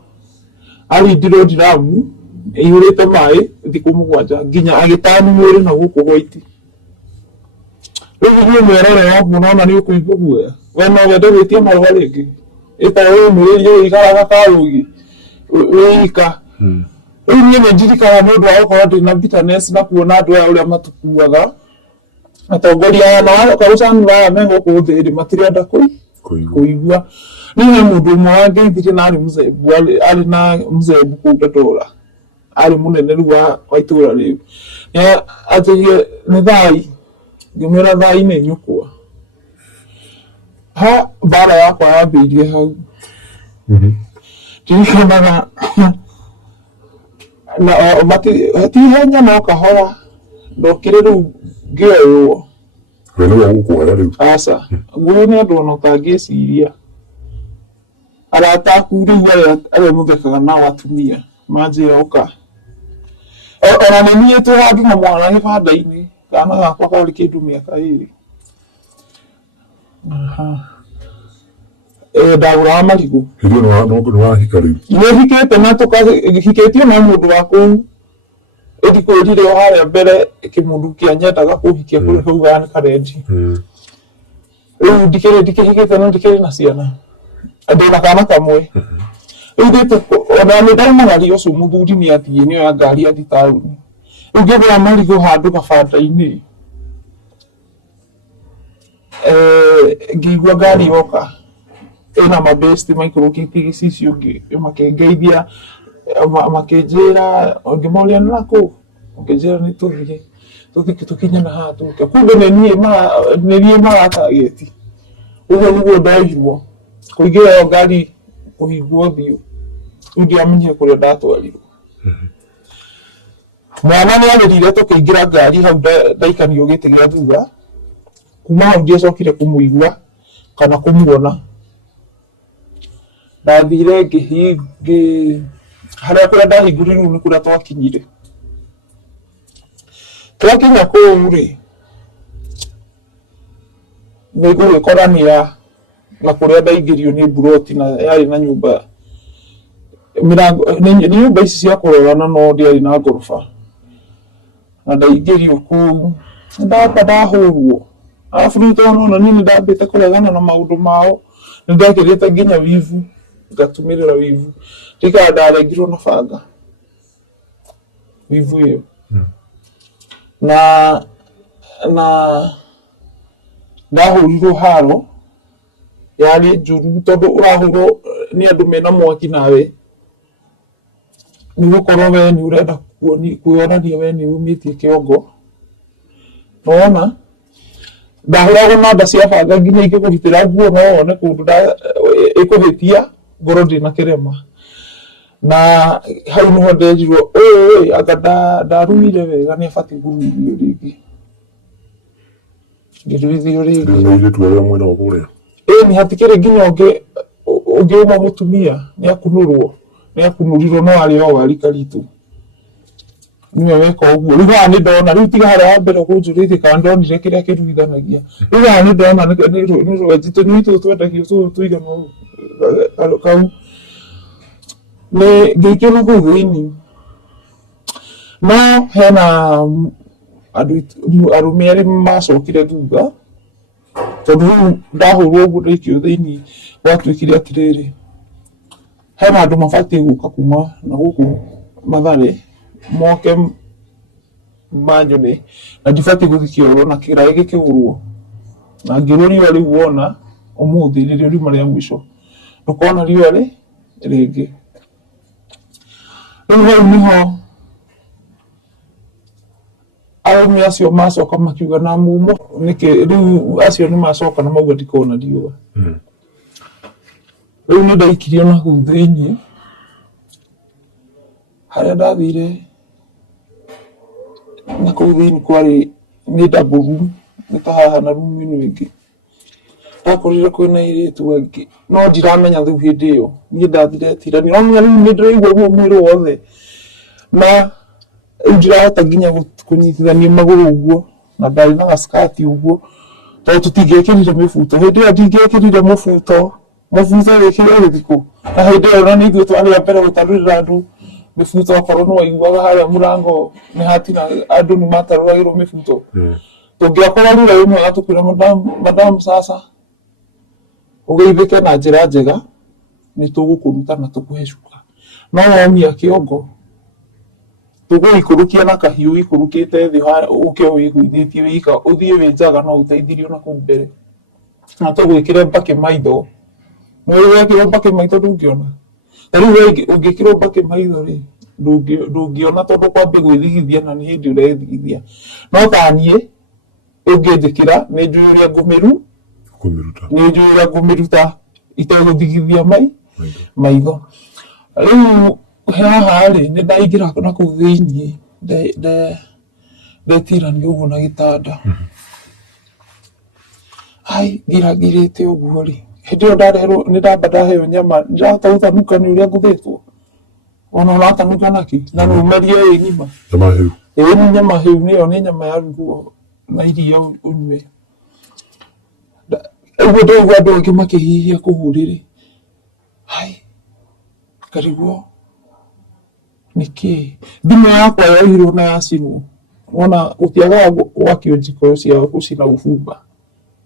arindirwo ndiramu ĩihũrĩte maĩ thikũ 7 nginya agĩtani mwĩrĩ na gũkũ hwaiti rĩu niĩ mwerore waku nona nĩ ũkũigua guoya we no wende gwĩtia marũa rĩngĩ ĩta wĩmĩrĩrie wĩikaraga karũgi wĩika rĩu niĩ nĩ ndirikanaga nĩ ũndũ wa gũkorwo ndĩna bitterness na kuona andũ aya ũrĩa matũkuaga atongoria aya na waroka gũcanũra aya me gũkũ thĩ-rĩ matirenda kũigua niĩ he mũndũ ũmwe wangeithirie na arĩ na mũzembu kũu Dandora arĩ mũnene rĩu wa itũũra rĩu anjĩrire nĩ thai ngĩmwĩra thai nĩ nyũkwa ha mbara yakwa yambĩirie hau ndirikanaga na ti ihenya no kahora ndokire rĩu ngĩoywo aca nguoywo nĩ andũ ona ũtangĩciria arata aku rĩu arĩa mũthekaga nao atumia manjĩra ũka ona nĩ niĩ twĩ handũ na mwana gĩbanda-inĩ kana gakwa karĩ kĩndũ mĩaka 2 ndagũraga marigũ nĩhikĩte na tũkahikĩtio na mũndũ wa kũu ĩndikũrire o harĩa mbere kĩmũndũ kĩanyendaga kũhikia kũrĩ kũu gani karenji rĩu ndikĩhikĩte no ndikĩrĩ na ciana ndĩna kana kamwe rĩu ndĩte ona nĩ ndaumagaria ũcio mũthuri nĩ athiĩ nĩoya ngari athi taũni rĩu ngĩgũra marigũ handũ gabanda-inĩ ngĩigua ngari yoka ĩna mabesti maikũrũkĩtie gĩcicio makĩngeithia makĩnjĩra ngĩmoria nĩ nakũ ngĩnjĩra nĩ tũthiĩ tukinya na haha tuke kumbe nĩ niĩ maratageti ũguo nĩguo ndoirwo kũingĩra ngari kũhingwo ũthiũ rĩu ndiamenyire kũrĩa ndatwarirwo mwana nĩarĩrire tũkĩingĩra ngari hau ndaikanio gĩtĩ gĩa thutha kuma hau ndiacokire kũmũigua kana kũmuona ndathire harĩa kũrĩa ndahingũrĩirwo nĩ kũrĩa twakinyire twakinya kũu-rĩ nĩngũgĩkorania na kũrĩa ndaingĩrio nĩ mburoti na yarĩ na nyũmba mĩrango nĩ nyũmba ici cia kũrorana no ndiarĩ na ngoroba na ndaingĩrio kũu ndamba ndahũrwo arabu rĩu tondũ ona niĩ nĩndambĩte kũregana na maũndũ mao nĩndekĩrĩte nginya wivu ngatumĩrĩra wivu rĩkaga ndarengirwo na banga wivu ĩyo na ndahũrirwo haro yarĩ njũru tondũ ũrahũrwo nĩ andũ mena mwaki nawe nĩgũkorwo we nĩ ũrenda kwĩonania we nĩ umĩtie kĩongo nona ndahũragwo na nda cia banga nginya ingĩkũgitĩra nguo no wone kũndũ ĩkũhĩtia ngoro ndĩna kĩrema na hau nĩho nderirwo anga ndarumire wega nĩ abatiĩ kũruithio rĩngĩ ngĩruithio rĩngĩ nĩ hatikĩrĩ nginya ũngĩuma mũtumia nĩakunũrirwo no arĩ o gari karitũ niwe weka ũguo rĩu haha nĩ ndona rĩu tiga harĩa wa mbere kũnjũrĩtie kana ndonire kĩrĩa kĩruithanagia rĩu haha nĩ ndona nĩ rwenji tũnui tũtũ twendagio tũtũ tũigana kau ngĩikio na kũu thĩinĩ no hena arũme erĩ macokire thutha tondũ rĩu ndahũrwo ũguo ndaikio thĩinĩ gwatuĩkire atĩrĩrĩ hena andũ mabatiĩ gũka kuma na gũkũ Mathare moke manyone na ndibatiĩ gũthiĩ kĩoro na kĩraĩ gĩkĩgũrwo na ngĩrũrio rĩu wona ũmũthĩ rĩrĩa riuma rĩa mũico ndũkona riũa rĩngĩ rĩu hau nĩho arũme acio macoka makiuga na mumo rĩu acio nĩ macoka na mauga ndikona riũa rĩu nĩ ndaikirio na kũu thĩinĩ harĩa ndathire na kũu thĩinĩ kwarĩ nĩ double room nĩ ta haha na room ĩno ĩngĩ ndakorire kwĩna airĩtu angĩ no ndiramenya rĩu hĩndĩ ĩyo niĩ ndathire tirani no menya rĩu nĩ ndĩraigua guo mwĩrĩ wothe na rĩu ndirahota nginya kũnyitithania magũrũ ũguo na ndarĩ na gaskati ũguo tondũ tũtingĩekĩrire mĩbuto hĩndĩ ĩyo ndingĩekĩrire mũbuto wĩkĩre gĩthiko na hĩndĩ ĩyo na nĩ ithuĩ twarĩ a mbere gũtarũrĩra andũ mĩbuto okorwo nĩ waiguaga harĩa mũrango nĩ hatina andũ nĩ matarũragĩrwo mĩbuto tũngĩakorwo rĩra ĩmwe gatũkwĩra madam sasa ũgeithĩke na njĩra njega nĩ tũgũkũruta na tũkũhe cuka no womia kĩongo tũgũikũrũkia na kahiũ ikũrũkĩte thĩ ũke wĩgũithĩtie wĩika ũthiĩ wĩ njaga no ũteithirio na kũu mbere na tũgwĩkĩre mbake maitho wĩgwĩkĩrwo mbake maitho ndũngĩona na rĩu ũngĩkĩrwo mbake maitho-rĩ ndũngĩona tondũ kwambia gwĩthigithia na nĩ hĩndĩ ũrethigithia no ta niĩ ũngĩnjĩkĩra nĩ njũĩ ũrĩa ngũmĩruta itegũthigithia maitho rĩu haha-rĩ nĩ ndaingĩra na kũu thĩinĩ ndetirania ũguo na gĩtanda ngirangirĩte ũguo-rĩ hĩndĩ ĩyo ndareherwo nĩ ndamba ndaheo nyama ndirahota gũtanuka nĩ ũrĩa ngũthĩtwo ona ũratanuka naki na nĩ ũmerie ĩ ng'ima nĩ nyama hĩu nĩyo nĩ nyama yarugwo na iria ũnyue ũguo ndaigua andũ angĩ makĩhihia kũu-rĩ ngarigwo nĩkĩ thimũ yakwa yoirwo na yacinwo wona gũtiagaga gwakio njiko cia gũcina ũbumba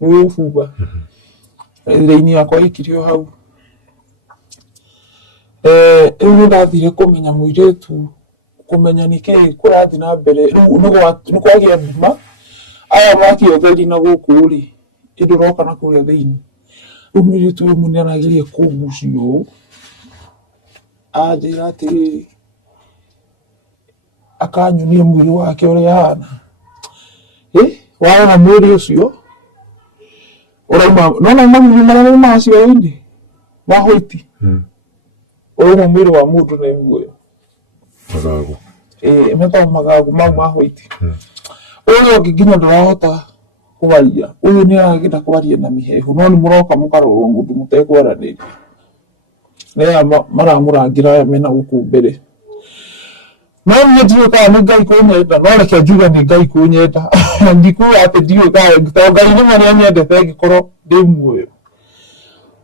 nĩ ũbumba raini yakwa ĩkirio hau rĩu nĩ ndathire kũmenya mũirĩtu kũmenya nĩkĩĩ kũrathiĩ na mbere rĩu nĩ kwagĩa nduma aya makio ũtheri na gũkũ-rĩ ĩndĩ ũroka na kũrĩa thĩinĩ rĩu mũirĩtu ũyũ nĩ arageria kũngucia ũũ anjĩra atĩrĩrĩ akanyonia mwĩrĩ wake ũrĩa hana Wao mwili ucio urauma nona mamu marĩa macio indi mahoiti urauma mwili wa mũndũ nĩ nguoyo magagu meta magagu mau mahoiti ũyũ ũngĩ nginya ndũrahota kwaria ũyũ nĩ aragenda kwaria na mĩhehu no nĩ mũroka mũkarorwo mũndũ mũtekwaranĩria nĩa maramũrangira aya mena gũkũ mbere no niĩ ndiũĩ kana nĩ Ngai kũnyenda no reke njuge nĩ Ngai kũnyenda ndikuga atĩ ndiũĩ kana tondũ Ngai nĩ marĩa nyendete angĩkorwo ndĩ muoyo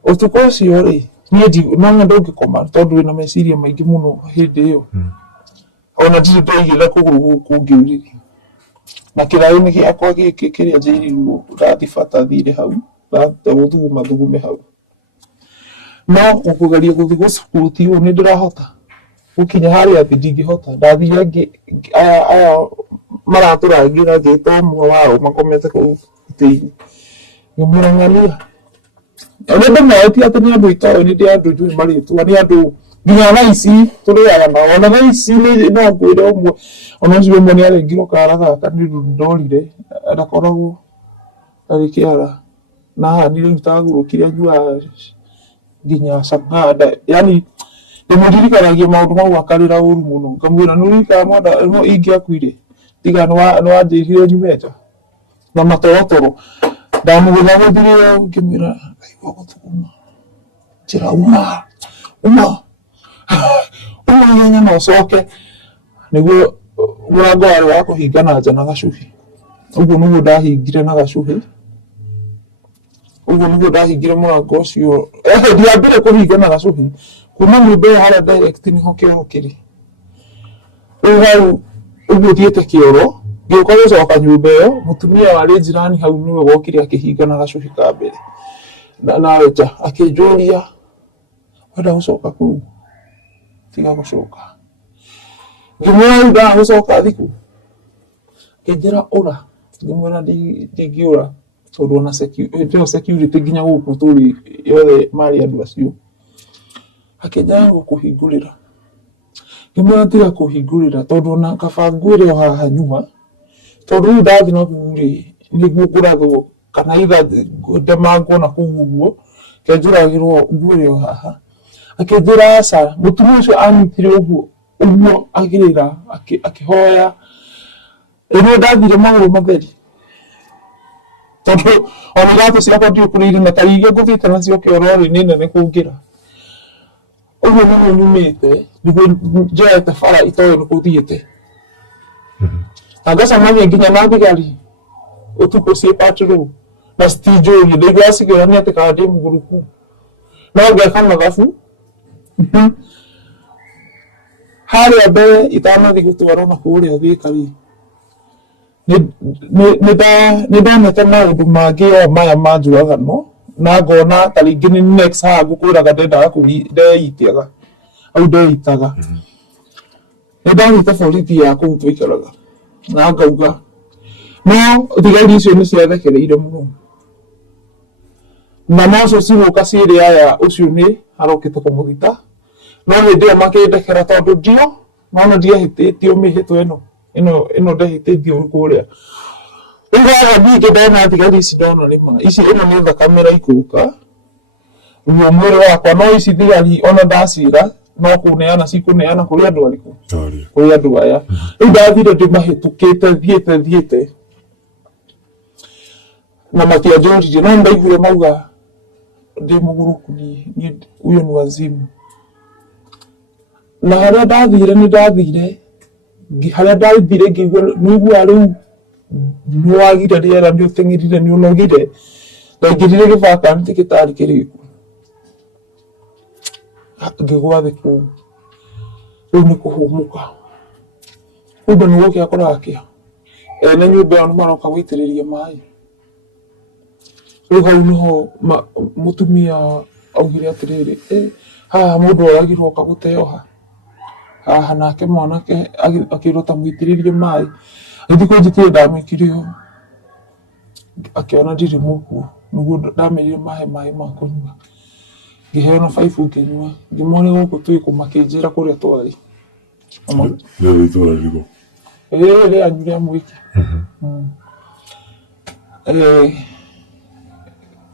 ũtukũ ũcio rĩ niĩ no nyende ũngĩkoma tondũ wĩna meciria maingĩ mũno hĩndĩ ĩyo ona ndirĩ ndoigĩra kũgũrũ gũkũ ngĩũrĩria na kĩraĩ-inĩ gĩakwa gĩkĩ kĩrĩa njĩirirwo ndathi bata thire hau gũthuguma thugume hau no gũkũgeria gũthiĩ gũcukuru ti ũũ nĩ ndĩrahota gũkinya harĩa thĩ ndingĩhota ndathire aya maratũrangira ngĩĩta ũmwe wao makomete kũu itĩ-inĩ ngĩmũrang'ania ũrĩa ndĩmoetie atĩ nĩ andũ itoĩ nĩ ndĩ andũ njũĩ marĩtwa nĩ andũ nginya thaa ici tũrĩaga nao ona thaa ici no ngwĩre ũmwe ona ũcio ũmwe nĩ arengirwo kara gaka nĩ ũndũ ndorire ndakoragwo ndarĩ kĩara na haha nĩ rĩu tagũrũkire nyuaga nginya cang'anda yani ndĩmũririkanagia maũndũ mau akarĩra ũru mũno ngamwĩra nĩ ũririkanaga mwanda ingĩakuire tiga nĩ wanjĩrire nyume nja na matorotoro ndamũgũtha gũthire ngĩmwĩra ngaigua gũthuguma njĩra uma ihenya na ũcoke nĩguo mũrango warĩ wa kũhinga na nja na gacuhi ũguo nĩguo ndahingire na gacuhi ũguo nĩguo ndahingire mũrango ũcio ndiambire kũhinga na gacuhi kuma nyũmba ĩyo harĩa direct nĩho kĩoro kĩrĩ rĩu hau ũguo thiĩte kĩoro ngĩũka gũcoka nyũmba ĩyo mũtumia warĩ njirani hau nĩwe wokire akĩhinga na gacuhi ka mbere na nja akĩnjũria wenda gũcoka kũu tiga gũcoka ngĩmwĩra rĩu ndaga gũcoka thikũ ngĩnjĩra ũra ngĩmwĩra ndingĩũra tondũ ona security nginya gũkũ tũrĩ yothe marĩ andũ acio akĩnjĩra gũkũhingũrĩra ngĩmwĩra tiga kũhingũrĩra tondũ ona kaba nguĩre o haha nyuma tondũ rĩu ndathi na kũu-rĩ nĩguo ngũrathwo kana itha ndemangwo na kũu ũguo kenjũragĩrwo nguĩre o haha akĩnjĩra aca mũtumia ũcio anyitire ũguo agĩrĩra akĩhoya ĩno ndathire magũrũ matheri tondũ ona iratũ ciakwa ndiũkũrĩire na tari iria ngũthiĩte nacio kĩoro-rĩ nĩ nene kũngĩra ũguo nĩguo nyumĩte nĩguo njoete bara itoĩ nĩ kũthiĩte na ngacemania nginya na thigari ũtukũ ciĩ patrol na citinjũĩ ndaigua cikĩũrania atĩ kana ndĩ mũgũrũku no ngeka mathabu harĩa mbere itanathiĩ gũtwarwo na kũrĩa Thĩka-rĩ nĩ ndonete maũndũ mangĩ o maya ma njũragano na ngona ta rĩngĩ nĩ next haha ngũkwĩraga ndendaga ndeitiaga au ndeitaga nĩ ndanyita borithi ya kũu tũikaraga na ngauga no thigari icio nĩ ciathekereire mũno na nacio cigũka ciĩrĩ aya ũcio nĩ arokĩte kũmũthita no hĩndĩ ĩyo makĩndekera tondũ ndio no ndiahĩtĩtio mĩhĩtwa ĩno ndehĩtĩtio kũrĩa rĩu haha ningĩ ndona thigari ici ndona nĩma ici ĩno nĩ thakame ĩraikũrũka ruo mwĩrĩ wakwa no ici thigari ona ndacira no kũneana cikũneana kũrĩ andũ arĩkũ kũrĩ andũ aya rĩu ndathire ndĩmahĩtũkĩte thiĩte na matianjũririe no ndaiguire mauga ndĩ mũgũrũku niĩ huyo ni wazimu na harĩa ndathire nĩ ndathire harĩa ndathire ngĩigua nĩigua rĩu nĩwagire rĩera nĩ ũteng'erire nĩ ũnogire ndaingĩrire gĩbaka gĩtarĩ kĩrĩku ngĩgwa thĩ kũu rĩu nĩ kũhũmũka kumbe nĩ gũkĩa kũrakĩa ene nyũmba ĩyo nĩ maroka gũitĩrĩria maĩ rĩu hau nĩho mũtumia augire atĩrĩrĩ haha mũndũ oragirwo oka gũteoha haha nake mwanake akĩrwo ta mũitĩrĩrie maĩ gĩthĩ kũnjĩtire ndamĩkire ũũ akĩona ndirĩ mũkuo nĩguo ndamerire maĩ ma kũnyua ngĩheo na baibũ ngĩnyua ngĩmonia gũkũ twĩkũ makĩnjĩra kũrĩa twarĩ nĩ itũra rĩrĩkũ rĩanyu rĩa Mwiki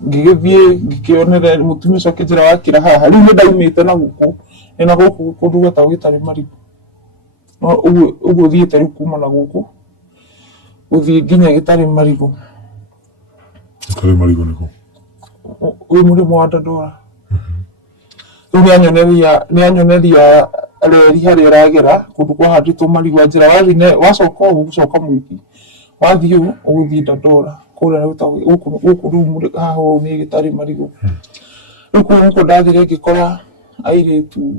ngigithie ngikionera mutumia ucio akijira wakira haha riu ni ndaumite na guku ena guku kundu gwetagwo Gitari Marigu no uguo thiite riu kuma na guku uthie nginya Gitari Marigu. Gitari Marigu niko uyu murimo wa Dandora riu ni anyoneria reri haria iragera kundu kwahanditwo marigu njira wathie wacoka ugucoka mwiki wathie uguthie Dandora kuria guku riu haha ni Gitari Marigu. Riu kuo ndathire ngikora airitu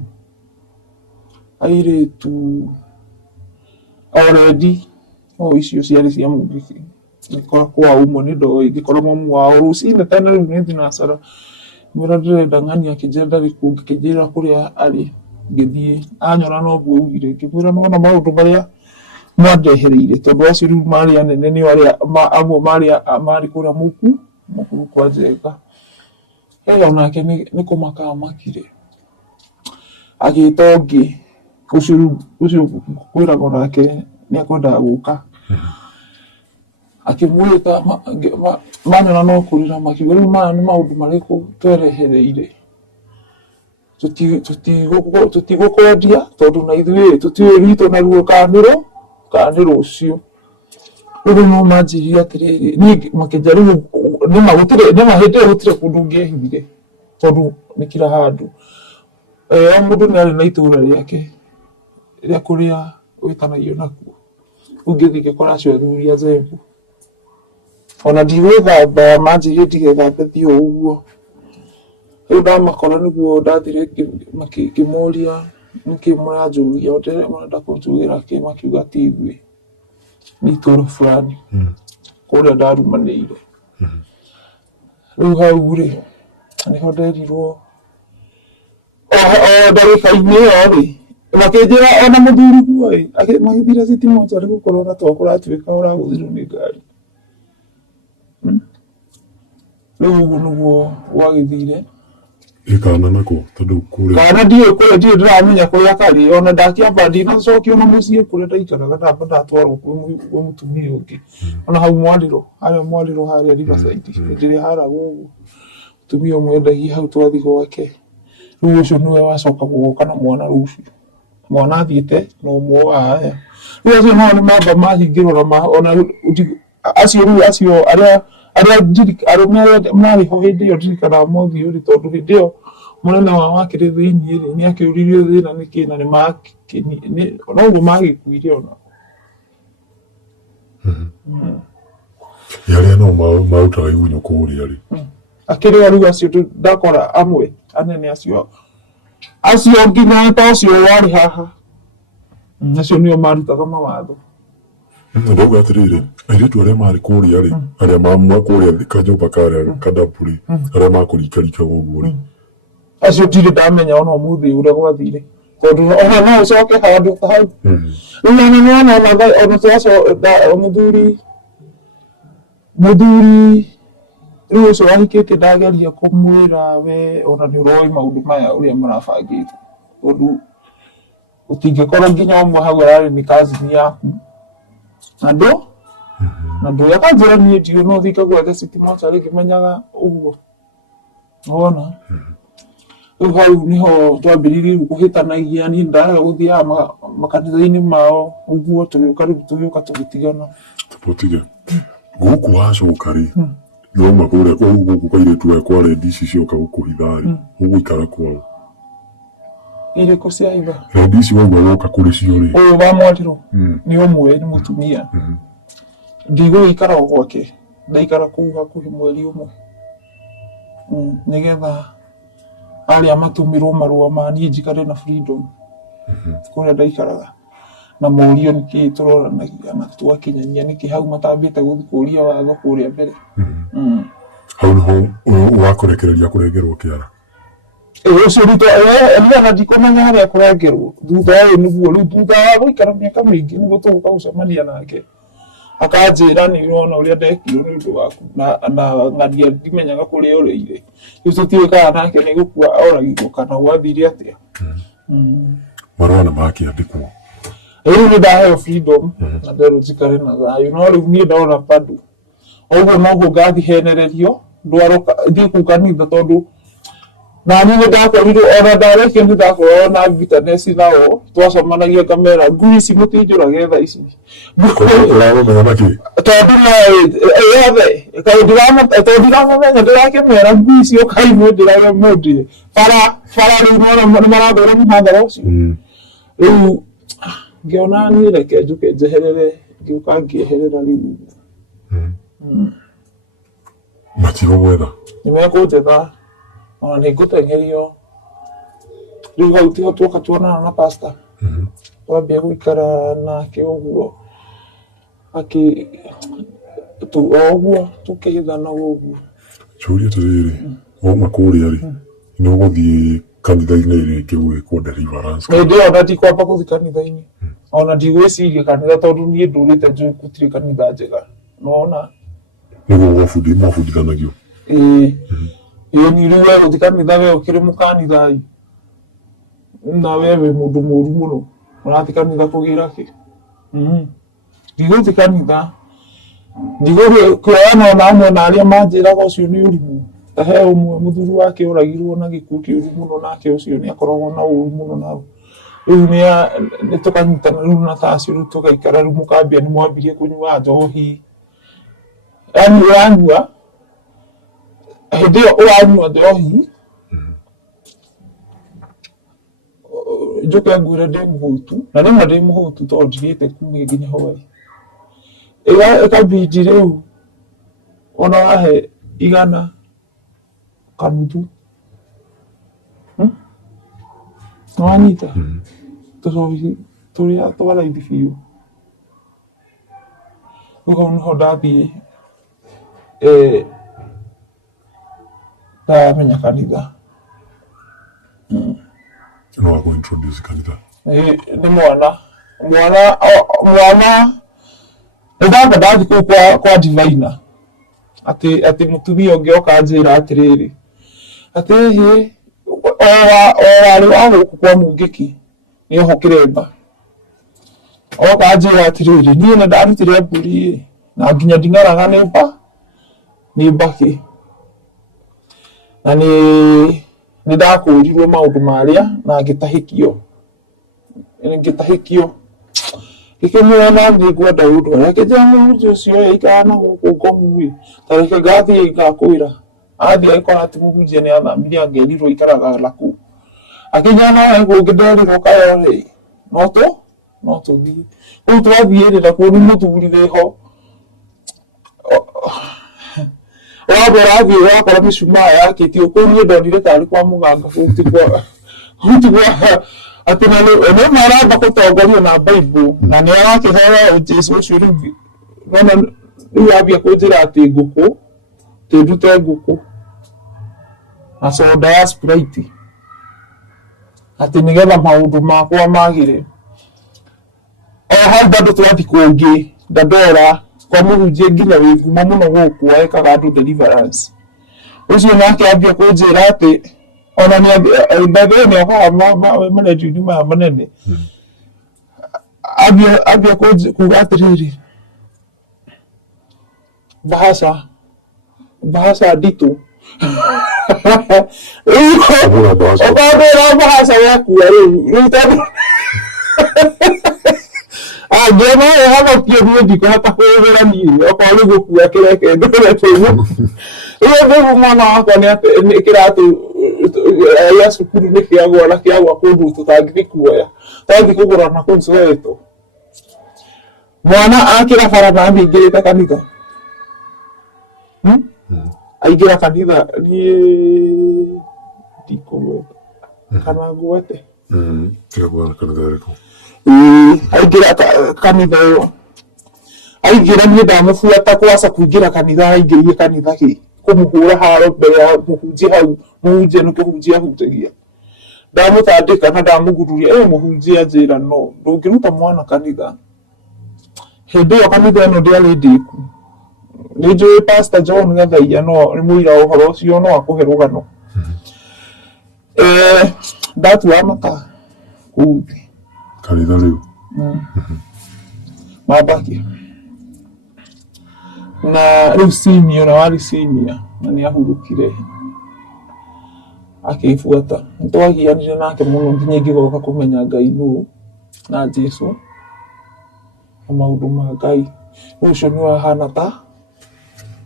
already icio ciarĩ cia mũngĩki ngikora kwa umwe nĩ ndoĩ ngikora mamu wao rũcinĩ tene rĩu nĩ thinacara mwĩra ndĩrenda ng'ani akĩnjĩra ndarĩ kuo ngĩkĩnjĩra kũrĩa arĩ ngĩthiĩ anyona no guo ugire ngĩmwĩra nona maũndũ marĩa mwandehereire tondũ acio rĩu marĩ anene nĩo arĩa amwe marĩ kũrĩa mũkuru kwa Njenga. Onake nĩ kũmaka amakire agĩĩta ũngĩ ũcio kwĩragwo nake nĩ akwendaga gũka akĩmwĩta manyona no kũrĩra makiuga rĩu maya nĩ maũndũ marĩkũ twerehereire tũtigũkwendia tondũ na ithuĩ tũtiũĩ ritũ naruo kana nĩ rũciũ. Rĩu no manjĩrire atĩrĩrĩ niĩ makĩnjĩra nĩma hĩndĩ ĩyo gũtirĩ kũndũ ngĩehithire tondũ nĩ kira handũ o mũndũ nĩ arĩ na itũũra rĩake rĩa kũrĩa wĩtanagio nakuo. Rĩu ngĩthiĩ ngĩkora acio athuri a Zembu ona ndigwĩthamba manjĩrire ndigethambe thiĩ o ũguo. Rĩu ndamakora nĩguo ndathire ngĩmoria nĩkĩ mũranjũria mũrenda kũnjũgĩra kĩ makiuga ti ithuĩ nĩ itũũra fulani kũrĩa ndarumanĩire. Rĩu hau rĩ nĩho nderirwo o ndagĩka-inĩ ĩyo rĩ makĩnjĩra ona mũthuri guo magĩthira city moja rĩ gũkorwo na to kũratuĩka ũragũthirwo nĩ ngari. Rĩu ũguo nĩguo gwagĩthire kana nako tondũ kũrĩa kana ndiũĩ ndĩramenya kũrĩa karĩ ona ndakĩamba ndinacokio na mũciĩ kũrĩa ndaikaraga ndamba ndatwarwo kwĩ mũtumia ũngĩ ona hau Mwarĩro harĩa Riverside ndĩrĩ haragwo ũguo mũtumia ũmwe endagia hau twathi gwake. Rĩu ũcio nĩwe wacoka gũgoka na mwana rũciũ mwana athiĩte na ũmwe waya. Rĩu acio nao nĩ mamba mahingĩrwo ona acio arĩa arũme arĩa marĩ ho hĩndĩ ĩyo ndirikanaga mothiũ rĩ tondũ hĩndĩ ĩyo mũnene wao akĩrĩ thĩiniĩ rĩ nĩ akĩũririo thĩna nĩkĩ na noguo magĩkuire ona. arĩa no marutaga igunyũ kũrĩa rĩ akĩrĩ rĩu acio ndakora amwe anene acio nginya ta ũcio warĩ haha acio nĩo marutaga mawatho. Ndauga atĩrĩrĩ airĩtu arĩa marĩ kũrĩa rĩ arĩa mamwe kũrĩa kanyũmba karĩa kadambũrĩ arĩa makũrikarikaga ũguo rĩ acio ndirĩ ndamenya ona ũmũthĩ ũrĩa gwathire tondũ ona no ũcoke handũ ta hau. Rĩu ona twacoka mũthuri rĩu ũcio wahikĩtie ndageria kũmwĩra we ona nĩ ũroĩ maũndũ maya ũrĩa marabangĩtwo tondũ ũtingĩkora nginya ũmwe hau ararĩ nĩ cousin yaku na ndũ akanjĩra niĩ ndiũ no thika gwake city moja ngĩmenyaga ũguo wona. Rĩu hau nĩho twambĩrĩirie kũhĩtanagia niĩ ndarega gũthiaga makanitha-inĩ mao ũguo tũgĩũka tũgĩtigana. Tũtige gũkũ wacoka rĩ noma kũrĩa gũkũ kairĩtu gakwa rendi ici cioka gũkũhitha rĩ ũgũikara kwao irĩkũ cia hitha rendi ici waigua woka kũrĩ cio rĩ ũyũ wa Mwarĩro nĩ ũmwe nĩ mũtumia ndigũgĩikara o gwake ndaikara kũu hakuhĩ mweri ũmwe nĩgetha arĩa matũmĩrwo marũa ma niĩ njikare na freedom kũrĩa ndaikaraga na morio nĩkĩ tũroranagia na twakinyania nĩkĩ hau matambĩte gũthiĩ kũria watho kũrĩa mbere. Hau nĩho wakũrekereria kũrengerwo kĩara ũcio rĩu ndikũmenya harĩa kũrengerwo thutha ũyũ nĩguo rĩu thutha wa gũikara mĩaka mĩingĩ nĩguo tũgũka gũcemania nake akanjĩra nĩ wona ũrĩa ndekirwo nĩ ũndũ waku na ng'ania ndimenyaga kũrĩa ũrĩire rĩu tũtiũĩkaga nake nĩ gũkua oragirwo kana gwathire atĩa. Marũa nĩmakĩandĩkwo rĩu nĩ ndaheo freedom na nderwo njikare na thayũ no rĩu niĩ ndona bado Oguo noguo ngathi henererio ndwaroka thiĩ kũu kanitha tondũ nani nĩ ndakorirwo ona ndarekio nĩ ndakorwo na bitterness nao twacemanagia ngamera ngui ici mũtinjũrage thaa ici ũramũmenya nakĩ tondũ yothe tondũ ndiramũmenya ndĩrakĩmera ngui icio kaimwe ndĩrage mũndie bara rĩu nĩ marathũra mũhathara ũcio rĩu ngĩona niĩ reke njũke njeherere ngĩũka ngĩeherera rĩu matigũgwetha nĩmekũnjetha ona nĩ ngũteng'erio rĩu hau tiho tuoka tuonana na pastor twambia gũikara nake ũguo ũguo tũkĩhithana ũguo Churia atĩrĩrĩ wauma kũrĩa rĩ nĩ ũgũthiĩ kanitha-inĩ rĩngĩ gwĩkwo deliverance hĩndĩ ĩyo ona ndikwamba gũthiĩ kanitha-inĩ ona ndigwĩciria kanitha tondũ niĩ ndũrĩte njũĩ gũtirĩ kanitha njega nona nĩguo mwabundithanagio ni rĩu we gũthiĩ kanitha we ũkĩrĩ mũkanitha na we wĩ mũndũ mũru mũno ũrathiĩ kanitha kũgĩra kĩ ndigũthiĩ kanitha ndigũkĩoyana ona amwe na arĩa manjĩraga ũcio nĩ ũrimũ ta he ũmwe mũthuri wake ũragirwo na gĩkuũ kĩũru mũno nake ũcio nĩ akoragwo na ũru mũno nao rĩu nĩ tũkanyitana rĩu na tacio rĩu tũgaikara rĩu mũkambia nĩ mwambirie kũnyua njohi yani ũranyua hĩndĩ ĩyo ũranyua njohi njũke ngwĩre ndĩ mũhũtu na rĩmwe ndĩ mũhũtu tondũ ndigĩte kuuge nginya hwaĩ ĩkambindi rĩu ona wahe 100 kanuthu nĩwanyita tũcohi tũrĩa twaraithi biũ rĩu hau nĩho ndathiĩ ndamenya kanitha no introduce kanitha nĩ mwana ndamba ndathi kũu kwa Divina atĩ mũtumia ũngĩ oka njĩra atĩrĩrĩ atĩ hĩ warĩ wa gũkũ kwa Mũngĩki nĩoho kĩremba oka njĩra atĩrĩrĩ niĩ nĩ ndarutire mbũri na nginya nding'araga nĩ mbakĩ na nĩ ndakũrirwo maũndũ marĩa na ngĩtahĩkio gĩkĩmwona nĩ ngwenda ũndũ reke nja mũhunjia ũcio aikara na gũkũ ngomu ta reke ngathiĩ ngakwĩra athiĩ agĩkora atĩ mũhunjia nĩ athamirie angerirwo ikaraga nakũu akĩnyana we kũngĩ nderirwo kayo no tũthiĩ kũu twathiĩ rĩ nakuo nĩ mũthuri wĩho ũrathiĩ ũrakora mĩcumaa yakĩtio kũu niĩ ndonire tarĩ kwa mũganga kũu ti kwa atĩ nĩ maramba gũtongorio na Bible na nĩ arakĩheo Jesũ ũcio rĩu ambia kũnjĩra atĩ ngũkũ ndute ngũkũ na soda ya Sprite atĩ nĩgetha maũndũ makwa magĩre hau bado twathi kũngĩ ndandora kwa mũhunjia nginya wĩ ngumo mũno gũkũ ekaga andũ deliverance ũcio nake ambia kũnjĩra atĩ ona nĩ akaga manendio-inĩ maya manene ambia kuga atĩrĩrĩ bahasha nditũ ũkambĩra bahasha yakua rĩu tondũ angĩona ũhamokio niĩ ndikũhota kũhũthĩra niĩ okorwo nĩ gũkua kĩreke ndorete rĩu ndĩgu mwana wakwa nĩ kĩratũ ya cukuru nĩ kĩagwa na kĩagwa kũndũ tũtangĩthi kuoya twathi kũgũra na kũu Soweto mwana akĩra bara na aingĩrĩte kanitha aingĩra kanitha niĩ ndikũgweta kana ngwete aingĩra kanitha ĩyo aingĩra niĩ ndamũbuata kwaca kũingĩra kanitha aingĩrie kanitha kũmũhũra haro mbere ya mũhunjia hau mũhunjia nĩ kũhunjia ahunjagia ndamũtandĩka na ndamũgururia mũhunjia njĩra no ndũngĩruta mwana kanitha hĩndĩ ĩyo kanitha ĩno ndĩarĩ ndĩku nĩ njũĩ Pastor John Gathaia no nĩ mũira ũhoro ũcio no akũhe rũgano ndatua mata kũu thĩ kanitha rĩu mambaki na rĩu senior na warĩ senior na nĩ ahurũkire akĩbuata. Nĩtwagianire nake mũno nginya ngĩgoka kũmenya Ngai nũũ na Jesũ na maũndũ ma Ngai. Ũcio nĩ wahana ta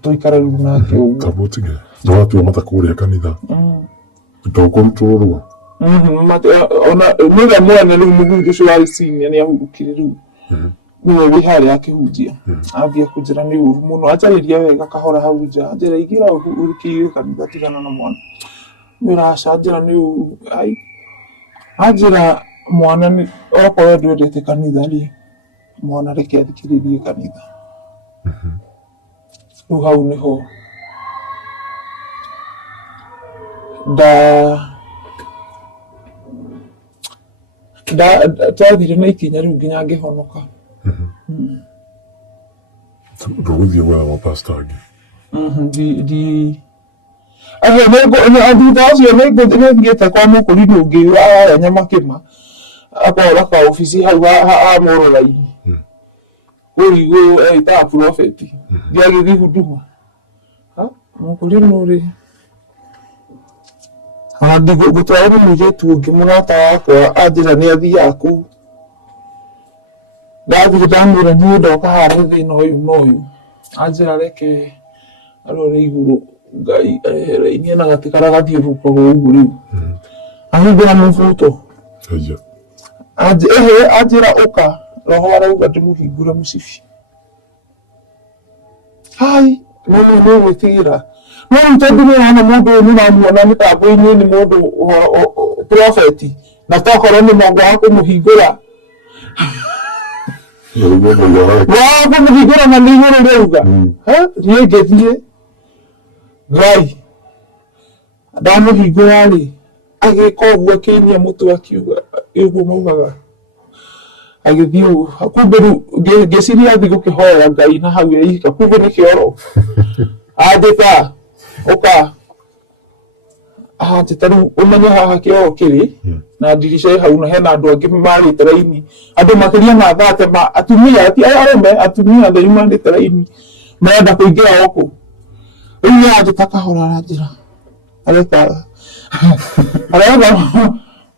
tũikara rĩu nake ũguo. Kabutige nĩwatua mata kũrĩa kanitha ndokũrutũrwo ona nĩwe mwene rĩu mũhunjia ũcio warĩ senior nĩ ahurũkire rĩu nĩwe wĩ harĩa akĩhunjia ambia kũnjĩra nĩ ũru mũno, anjarĩria wega kahora hau nja, anjĩra ingĩra ũrũkĩire kanitha tigana na mwana. Wĩraca anjĩra nĩ ũru, anjĩra mwana okorwo ndwendete kanitha rĩ mwana reke athikĩrĩrie kanitha. Rĩu hau nĩho twathire na ikinya rĩu nginya ngĩhonoka. ndũgũthiĩ gwetha mapasta angĩ thutha ũcio nĩthiĩte kwa mũkũrinũ ũngĩ wa Nyamakĩma akoragwo ka obici hau ha Mũrũgai ũrigũ etaga prophet ndiagĩthiĩ Huduma mũkũrinũ rĩ gũtwara nĩ mũirĩtu ũngĩ mũrata wakwa anjĩra nĩ athiaga kũu. Ndathiĩ ndamwĩra niĩ ndoka haha nĩ thĩna ũyũ na ũyũ, anjĩra reke arore igũrũ Ngai arehere na gatĩ karĩa gathiũrũrũkaga ũguo rĩu ahingũra mũbuto anjĩra ũka roho arauga ndĩmũhingũre mũcibi. Hai no nĩgwĩtigĩra no rĩu tondũ nĩwona mũndũ ũyũ nĩramuona mĩtambo-inĩ nĩ mũndũ prophet na tokorwo nĩ mũndũ wa kũmũhingũra kũmũhingũra na nĩ igũrũ rĩauga niĩ ngĩthiĩ Ngai ndamũhingũra rĩ agĩka ũguo akĩinia mũtwe akiuga ũguo maugaga agĩthiĩ ũguo kumbe rĩu ngĩciria athiĩ gũkĩhoera Ngai na hau eika kumbe nĩ kĩoro andĩka ũka anjĩta rĩu ũmenye haha kĩoro kĩrĩ na ndirica hau na hena andũ angĩ marĩte raini andũ makĩria ma 30 atumia ti arũme atumia thĩ marĩte raini marenda kũingĩra gũkũ. Rĩu nĩanjĩta kahora aranjĩra areka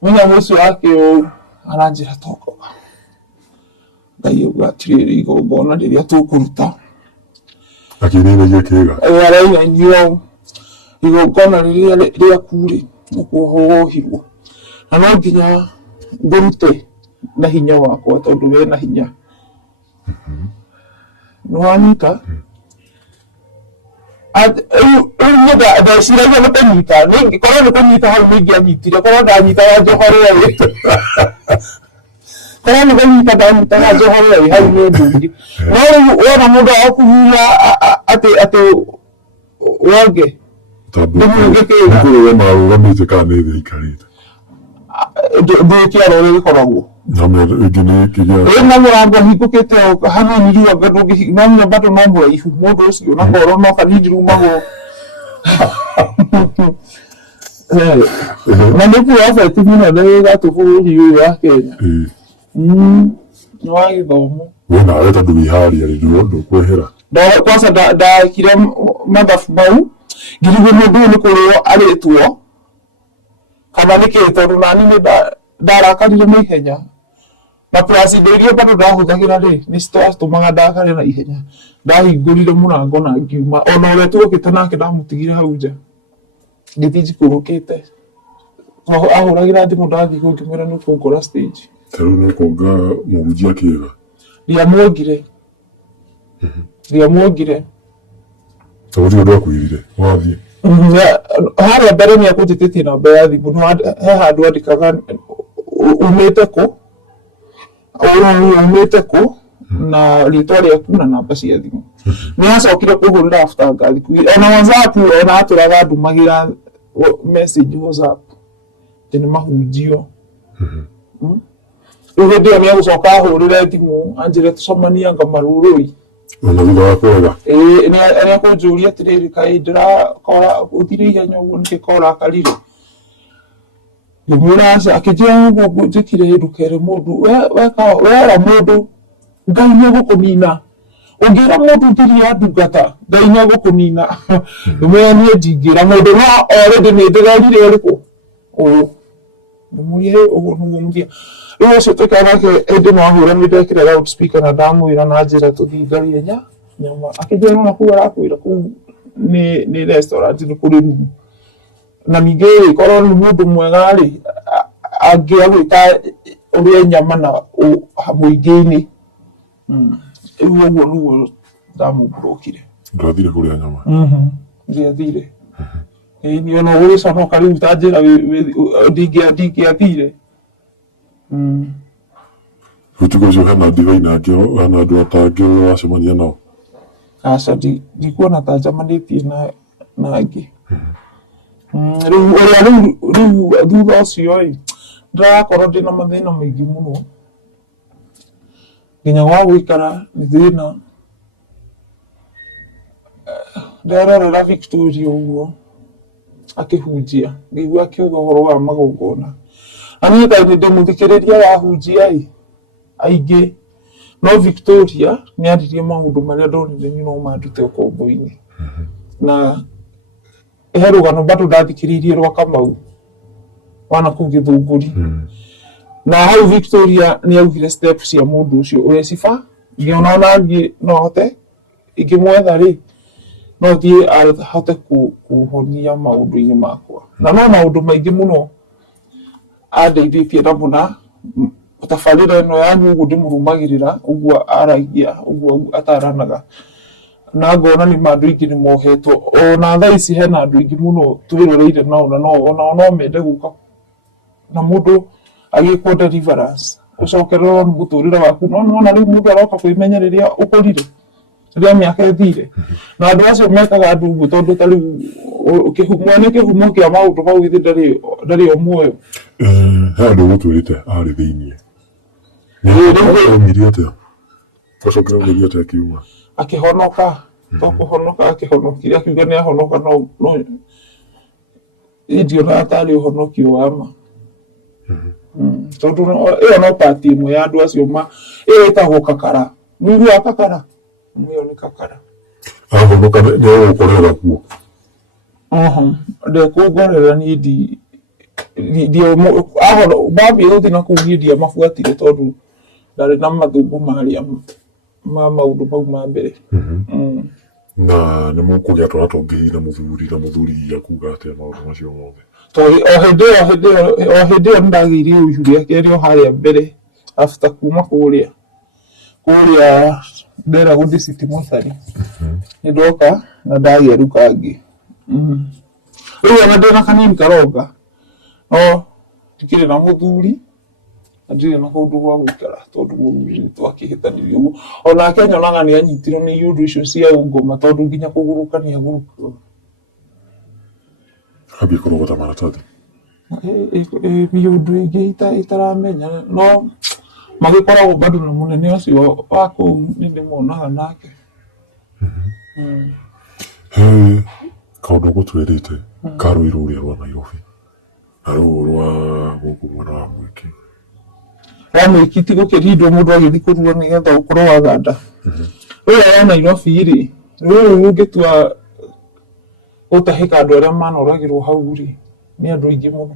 mũnyamũ ũcio wake ũũ aranjĩra tokoga Ngai auga atĩrĩrĩ igongona rĩrĩa tũkũruta akĩnĩnagia kĩga arainanio igongona rĩrĩa rĩaku rĩ nĩkuohirwo na no nginya ndũrute na hinya wakwa tondũ we na hinya nĩwanyita ndeciragia nĩkũnyita korwo nĩkũnyita hau nĩingĩanyitire korwo ndanyitaga njohore korwo nĩkũnyita ndanyitaga njohore hau nĩ ndũire no rĩu wona mũndũ agakũhuria atĩ wonge ndũmũgĩkĩrĩwe marũgamĩte kana nĩ thĩ ikarĩte ndĩkĩaro ũrĩa gĩkoragwo na mũrango hingũkĩte hanini rĩu anga ndũngĩnomenya bado no mũraihu mũndũ ũcio na korwo no kanini rumagwo na nĩ prophet mũnene wĩ gatũ bũrũri ũyũ wa Kenya nĩ wa gĩthomo we nawe tondũ wĩharia rĩ ndũkwehera kwanza ndekire mathabu mau ngĩrigwo mũndũ ũyũ nĩ kũrĩo arĩtwo kana nĩkĩ tondũ nani nĩ ndarakarire na ihenya na plus indo iria bado ndahũthagĩra rĩ nĩ citũmaga ndakare na ihenya. Ndahingũrire mũrango na ngiuma ona ũrĩa tũgũkĩte nake ndamũtigire hau nja ngĩthiĩ njikũrũkĩte ahũragĩra thimũ ndathiĩ ngĩmwĩra nĩ ũkũngora stage tarĩu nĩ ũkonga mũhunjia kĩga ndiamwongire tondũ ũndũ akwĩrire wathiĩ harĩa mbere nĩ akũnjĩtĩtie namba ya thimũ he handũ andĩkaga umĩte kũ na rĩtwa rĩaku na namba cia thimũ. Nĩ acokire kũhũrĩra after ngathi ona WhatsApp ona atũraga ndumagĩra message WhatsApp nĩ mahunjio. Rĩu hĩndĩ ĩyo nĩegũcoka ahũrĩre thimũ anjĩre tũcemanie anga Marũrũi ona thutha wa kwega nĩ akũnjũria atĩrĩrĩ kaĩ ndĩrakora ũthire ihenya ũguo nĩkĩ korakarire ngĩmwĩra aca akĩnjĩra ũguo njĩkire ndũkere mũndũ wera mũndũ Ngai nĩegũkũnina Ũngĩra mũndũ ndiri ya ndungata Ngai nĩ agũkũnina ndũmwĩra niĩ ndingĩra mũndũ no already nĩ ndĩrerire ũrĩkũ ũyũ ndũmwĩre ũguo nĩguo mũthia rĩu ũcio tũikara nake hĩndĩ ĩno ahũra nĩ ndekĩra loudspeaker na ndamwĩra na njĩra tũthiĩ ngarĩe nyama akĩnjĩra no nakũu arakwĩra kũu nĩ restaurant nĩ kũrĩ rumu na ningĩ korwo nĩ mũndũ mwega rĩ angĩagwĩka ũrĩe nyama na mũingĩ-inĩ rĩu ũguo nĩguo ndamũburũkire Ndathire kũrĩa nyama ndiathire nĩ ona ũgũgĩconoka rĩu ta njĩra ndingĩathire Ũtukũ ũcio hena ndivaina angĩ hena andũ atangĩ wacemania nao aca ndikuona ta njamanĩtie na angĩ rĩu ũrĩa thutha ũcio ndĩrakorwo ndĩna mathĩna maingĩ mũno nginya wa gũikara nĩ thĩna ndarorera Victoria ũguo akĩhunjia ngĩigua akiuga ũhoro wa magongona na niĩ nĩ ndĩmũthikĩrĩria wahunjia aingĩ no Victoria nĩ aririe maũndũ marĩa ndonire niĩ no mandute ũkombo-inĩ na he rũgano bado ndathikĩrĩirie rwa Kamau wana kũu Gĩthũngũri na hau Victoria nĩ augire step cia mũndũ ũcio ũreciba ngĩona ona niĩ no hote ingĩmwetha rĩ no thiĩ ahote kũhonia maũndũ-inĩ makwa na no maũndũ maingĩ mũno andeithĩtie namo na tabarĩra ĩno yanyu ũguo ndĩmũrũmagĩrĩra ũguo aragia ũguo ataranaga na ngona nĩ andũ aingĩ nĩ mohetwo ona thaa ici hena andũ aingĩ mũno twĩroreire nao na no mende gũka na mũndũ agĩkwo deliverance ũcokererwo nĩ mũtũrĩre waku no rĩu mũndũ aroka kwĩmenya rĩrĩa ũkũrire rĩrĩa mĩaka ĩthire na andũ acio mekaga andũ ũguo tondũ ta rĩu mwene kĩhumo kĩa maũndũ mau githĩ ndarĩ o muoyo he andũ gũtwĩrĩte arĩ thĩiniĩ nĩaumire atĩa acokera gũthiĩ atĩa akiuma akĩhonoka kũhonoka akĩhonokire akiuga nĩ ahonoka no ndiona atarĩ ũhonokio wa ma tondũ ĩyo no pati ĩmwe ya andũ acio ĩyo ĩtagwo kakara mũru wa kakara ĩyo nĩ kakara ahonoka nĩ gũkorera kuo ndekũngorera niĩ bambia gũthiĩ na kũu niĩ ndiamabuatire tondũ ndarĩ na mathũngũ marĩa ma maũndũ mau ma mbere na nĩ mũkũgĩa tũratongei na mũthuri akuga atĩa maũndũ macio mothe o hĩndĩ ĩyo nĩndagĩire ũihu rĩa kerĩ o harĩa mbere after kuma kũrĩa nderagwo ndĩciti mũthari nĩ ndoka na ndagĩa rĩu kangĩ rĩu ona ndĩna kanini karonga no ndikĩrĩ na mũthuri na ndirĩ na kũndũ gwa gũikara tondũ mũthuri twakĩhĩtanĩria ũguo onake nyonaga nĩ anyitirwo nĩ iũndũ icio cia ungoma tondũ nginya kũgũrũka nĩ agũrũkaga ambia kũrogota maratathi mĩũndũ ĩngĩ itaramenya no magĩkoragwo bado na mũnene ũcio wa kũu nĩ ndĩmonaga nake he kaũndũ gũtwĩrĩte karũirũ ũrĩa rwa Nairobi na rũu rwa gũkũ mwena wa Mwiki wa Mwiki ti gũkĩrindwo mũndũ agĩthiĩ kũrua nĩgetha ũkorwo waganda rũrĩa wa Nairobi rĩ rũrũ rũngĩtua gũtahĩka andũ arĩa manoragĩrwo hau rĩ nĩ andũ aingĩ mũno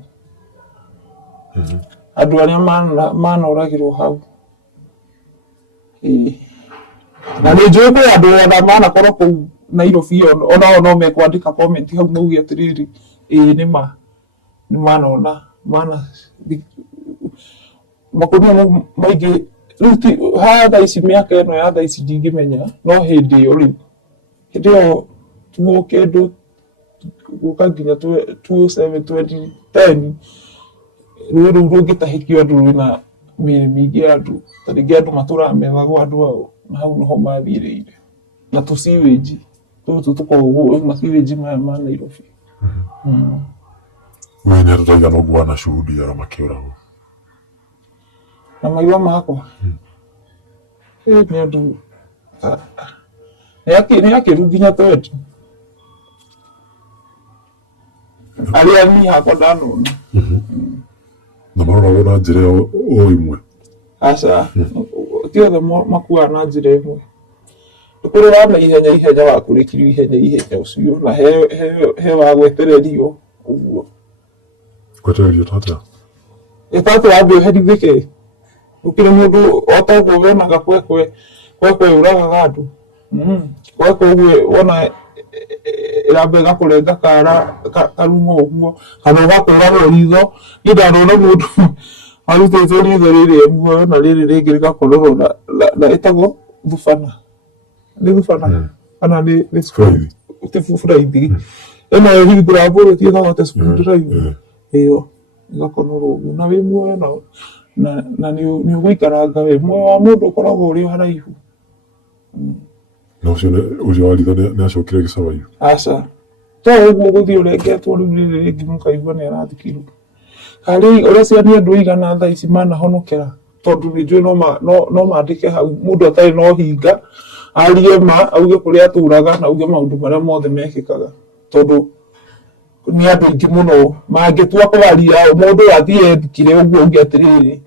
andũ arĩa manoragĩrwo hau na nĩ njũĩ kwĩ andũ othe manakorwo kũu Nairobi onao no mekwandĩka comment hau mauge atĩrĩrĩ nĩ manona makũnia maingĩ rĩu ha thaa ici mĩaka ĩno ya thaa ici ndingĩmenya no hĩndĩ ĩyo rĩu hĩndĩ ĩyo kĩndũ gũka nginya 2007 2010 rũrũ rũngĩtahĩkio andũ rwĩna mĩrĩ mĩingĩ ya andũ ta rĩngĩ andũ matũraga methagwo andũ ao na hau nĩho mathirĩire na tũsiwĩnji tũtũ tũkoragwo masiwĩnji maya ma Nairobi we nĩ tũtaigana ũguo wanashuhudia arĩa makĩũragwo na maitho makwa nĩ andũ nĩ akĩru nginya 20 arĩa niĩ hakwa ndanona na maroragwo na njĩra o ĩmwe aca ti othe makuaga na njĩra ĩmwe kurira na ihenya wa kurikirio ihenya ucio na he wa gwetererio uguo gwetererio tata tata wambio herithike ukire mundu otagwo wenaga kwekwe uraga andu kwekwe uguo wona irambega kurenga karumo uguo kana ugakura ritho ndarona mundu arutete ritho riri muoyo na riri ringi rigakorwo na itago thubana ni thubana kana ni furaithi eno hithura buru ti thagote furaithi iyo igakorwo uguo na wi muoyo na ni ugwikaranga we muoyo wa mundu ukoragwo uri haraihu na ucio wa ritho ni acokire gicawaiu aca to uguo guthii urengetwo riu riri ringi mukaigua ni arathikirwo kari uria ciani andu igana thaa ici manahonokera tondu ninjui no mandike hau mundu atari no hinga arie ma auge kuria aturaga na auge maundu maria mothe mekikaga tondu ni andu aingi muno mangitua kugaria mundu athie endikire uguo auge atiriri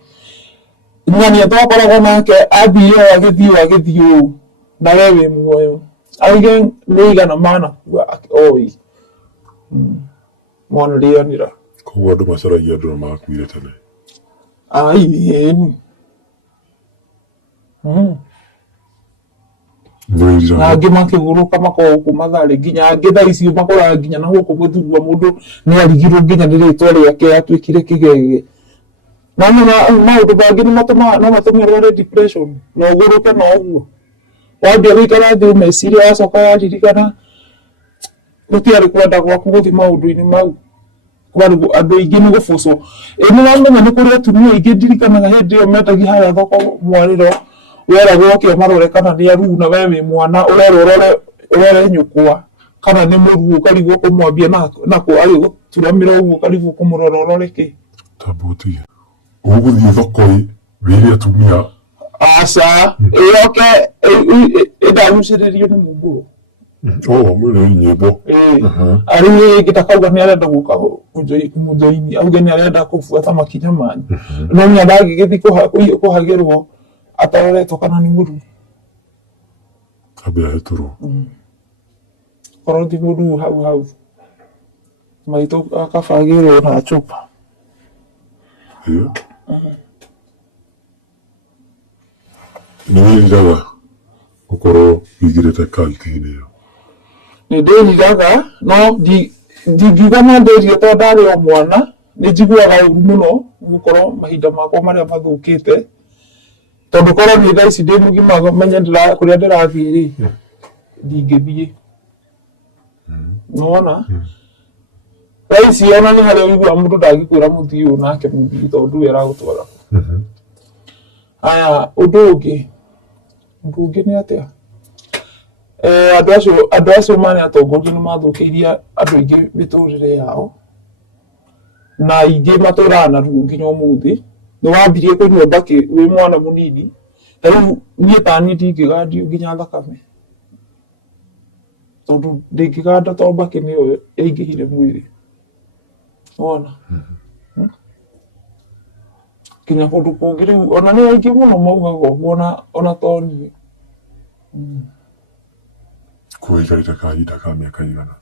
ng'ani atwakoragwo nake athie agithio na we wi muoyo auge ni igana manakua oi mwana rianira koguo andu macaragia andu na makuire tene ai na angĩ makĩgũrũka makoragwo kuma tharĩ nginya angĩ thaa icio makoraga nginya na gũkũ mũthurua mũndũ nĩ arigirwo nginya nĩ rĩtwa rĩake atuĩkire kĩgege na maũndũ mangĩ no matũme arware depression na ũgũrũke na ũguo wambia gũikara thĩ meciria wacoka waririkana gũtiarĩ kwenda gwaku gũthiĩ maũndũ-inĩ mau andũ aingĩ nĩ gũbũcwo nĩ wamenya nĩ kũrĩ atumia aingĩ ndirikanaga hĩndĩ ĩyo mendagia harĩa thoko mwarĩro weragwo oke marore kana nĩ aru na we wĩ mwana ũrore nyũkwa kana nĩ mũruo ũkarigwo kũmwambia nako arĩ gũturamĩra ũguo ũkarigwo kũmũrora ũrore kĩ tambutie ũgũthiĩ thoko-ĩ wĩre atumia aca ĩyoke ĩndagucĩrĩrio nĩ mũmbũrũ mwĩre nyĩmbo arĩ gĩtakauga nĩ arenda gũka kũmũjoini auge nĩ arenda kũbuata makinya manyu no nĩ ndagĩgĩthiĩ kũhagĩrwo ataroretwo kana nĩ mũru ambe ahĩtũrwo korwo ti mũru hau maitũ akabagĩrwo na chupa nĩ wĩriraga gũkorwo wĩigĩrĩte kalti-inĩ ĩyo nĩ ndĩriraga no ndingiuga no ndĩrire tondũ ndarĩ o mwana nĩ njiguaga ũru mũno gũkorwo mahinda makwa marĩa mathũkĩte tondu korwo nĩ thaa ici ndĩ mũgima menye kũrĩa ndĩrathiĩ-rĩ ndingĩthiĩ nĩwona thaa ici ona nĩ harĩa ũiguaga mũndũ ndangĩkwĩra mũthiĩ ũũ nake mũthiĩ tondũ we aragũtwara aya ũndũ ũngĩ nĩ atĩa andũ acio marĩ atongoria nĩ mathũkĩirie andũ aingĩ mĩtũrĩre yao na aingĩ matũraga na ruo nginya ũmũthĩ nĩ wambirie kũnyua mbakĩ wĩ mwana mũnini ta rĩu niĩ tani ndingĩgandio nginya thakame tondũ ndĩngĩganda tondũ mbakĩ nĩyo yaingĩhire mwĩrĩ wona nginya kũndũ kũngĩ rĩu ona nĩ aingĩ mũno maugaga ũguo ona to niĩ kũikarĩte kahinda ka mĩaka igana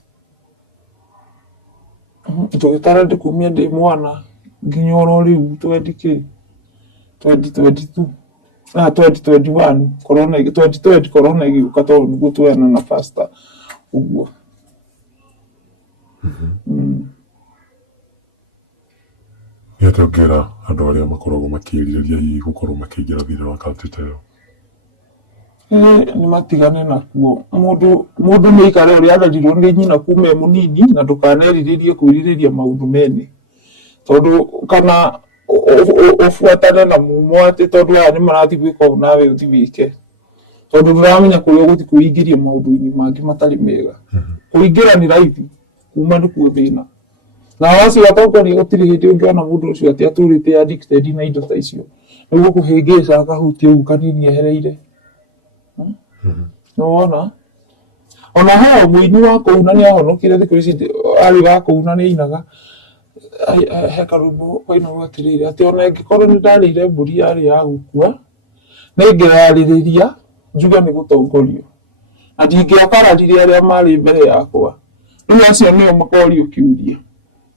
tũgĩtara ndĩ kumia ndĩ mwana nginya oro rĩu 2022 2021 corona 2020 corona ĩgĩũka tondũ nĩguo twena na faster ũguo nĩ atĩa ũngĩra andũ arĩa makoragwo makĩĩrirĩria hihi gũkorwo makĩingĩra thĩinĩ wa kalti ta ĩyo nĩ matigane nakuo mũndũ nĩ aikare ũrĩa arerirwo nĩ nyina kuma e mũnini na ndũkanerirĩrie kwĩrirĩria maũndũ mene tondũ kana ũbuatane na mumo atĩ tondũ aya nĩ marathiĩ gwĩka ũũ nawe ũthiĩ wĩke tondũ ndũramenya kũrĩa ũgũthiĩ kwĩingĩria maũndũ-inĩ mangĩ matarĩ mega kũingĩra nĩ raithi kuma nĩkuo thĩna na wacio atongoria gũtirĩ hĩndĩ ũngĩona mũndũ ũcio atĩ atũrĩte addicted na indo ta icio nĩguo kũhĩngĩca akahutia ũgu kanini ehereire nĩwona ona he mũini wa kũuna nĩ ahonokire thikũ ici arĩ wa kũuna nĩ ainaga he karwĩmbo kainagwo atĩrĩrĩ atĩ ona ingĩkorwo nĩ ndarĩire mbũri yarĩ ya gũkua nĩ ngĩrarĩrĩria njuge nĩ gũtongorio na ndingĩakararire arĩa marĩ mbere yakwa. Rĩu acio nĩo makorio kĩũria,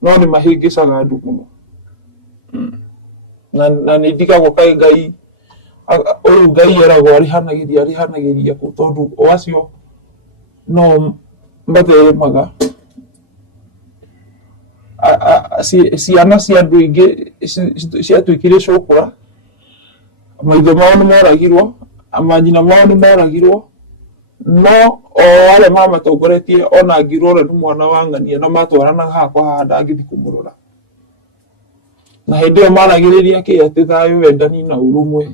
no nĩ mahĩngĩcaga andũ mũno. Na nĩ ndigagwo kaĩ Ngai ũyũ Ngai eragwo arihanagĩria kũ, tondũ o acio no matheremaga. Ciana cia andũ aingĩ ciatuĩkire cũkũra, maithe mao nĩ moragirwo, manyina mao nĩ moragirwo, no o arĩa mamatongoretie ona ngĩrora nĩ mwana wa ng'ania na matwaranaga hakwa haha ndangĩthiĩ kũmũrora. Na hĩndĩ ĩyo maragĩrĩria kĩ? Atĩ thayũ, wendani na ũrũmwe.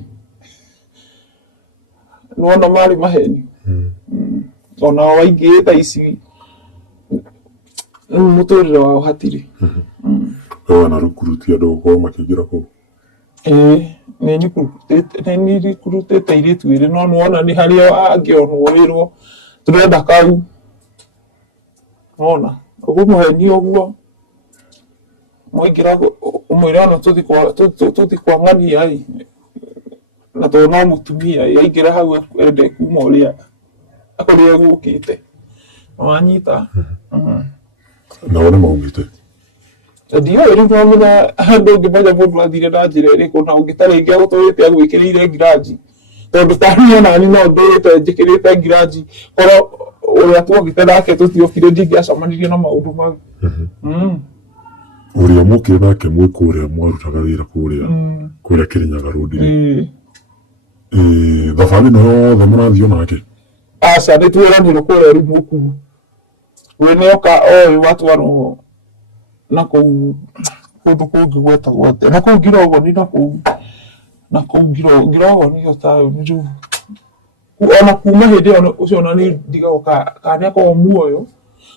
Nĩwona marĩ maheni. Ona o aingĩ thaa ici mũtũrĩre wao hatirĩ. Wana rũkuruti andũ gũkorwo makĩingĩra kũu? Nĩ rĩkurutĩte airĩtu ĩrĩ, no nĩwona nĩ harĩa angĩonwo wĩrwo tũrenda kau. Wona ũkũmũhenia ũguo, mwaingĩra ũmwĩre ona tũthi kwa ng'ania na tondũ no mũtumia yaingĩra hau ende kuma ũrĩa akũrĩa gũkĩte. Wanyita. Nao nĩ maumĩte? Ndiũĩ rĩu twamenya ndũngĩmenya mũndũ athire na njĩra ĩrĩkũ, na ũngĩtarĩngĩ agũtũrĩte agwĩkĩrĩire ngiraji, tondũ taniĩ nani no ndũrĩte njĩkĩrĩte ngiraji, korwo ũrĩa tuogĩte nake tũtiokire ndingĩacemanirie na maũndũ mau. Ũrĩa mũkĩrĩ nake mwĩ kũrĩa mwarutaga wĩra kũrĩa Kĩrĩnyaga Road-rĩ, thabarĩ ĩno yothe mũrathiĩ nake? Aca nĩ tuĩranĩirwo kũrĩa Rumuku, we nĩoka oĩ watwarwo nakũu kũndũ kũngĩ gwetagwo atĩa, nakũu Ngirogoni, nakũu Ngirogoni ĩyo taũni rĩu. Ona kuma hĩndĩ ĩyo ũcio ona nĩ ndigagwo kana nĩakoragwo muoyo,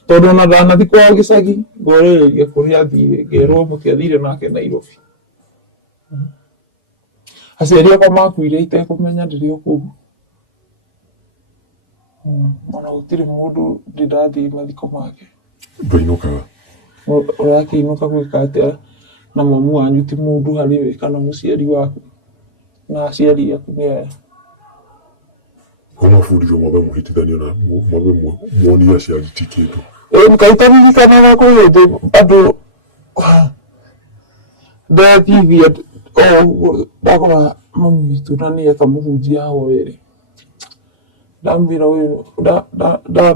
tondũ ona ndanathiĩ kwao gĩcagi ngorĩrĩria kũrĩa athire, ngerwo mũtiathire nake Nairobi. Aciari akwa makuire itekũmenya ndĩrĩ o kũu. Ona gũtirĩ mũndũ ndathiĩ mathiko make. Ndũinũkaga? Ũrakĩinũka gwĩka atĩa na mamu wanyu ti mũndũ harĩ we kana mũciari waku, na aciari aku nĩ aya. Mabundithio mabe mũhĩtithanio na mabe muonie aciari ti kĩndũ. Kaĩ taririkanaga kwĩ hĩndĩ andũ ndethithia ndagũra mami witũ na nĩeta mũhunjia ahoe-rĩ, ndamwĩra ũyũ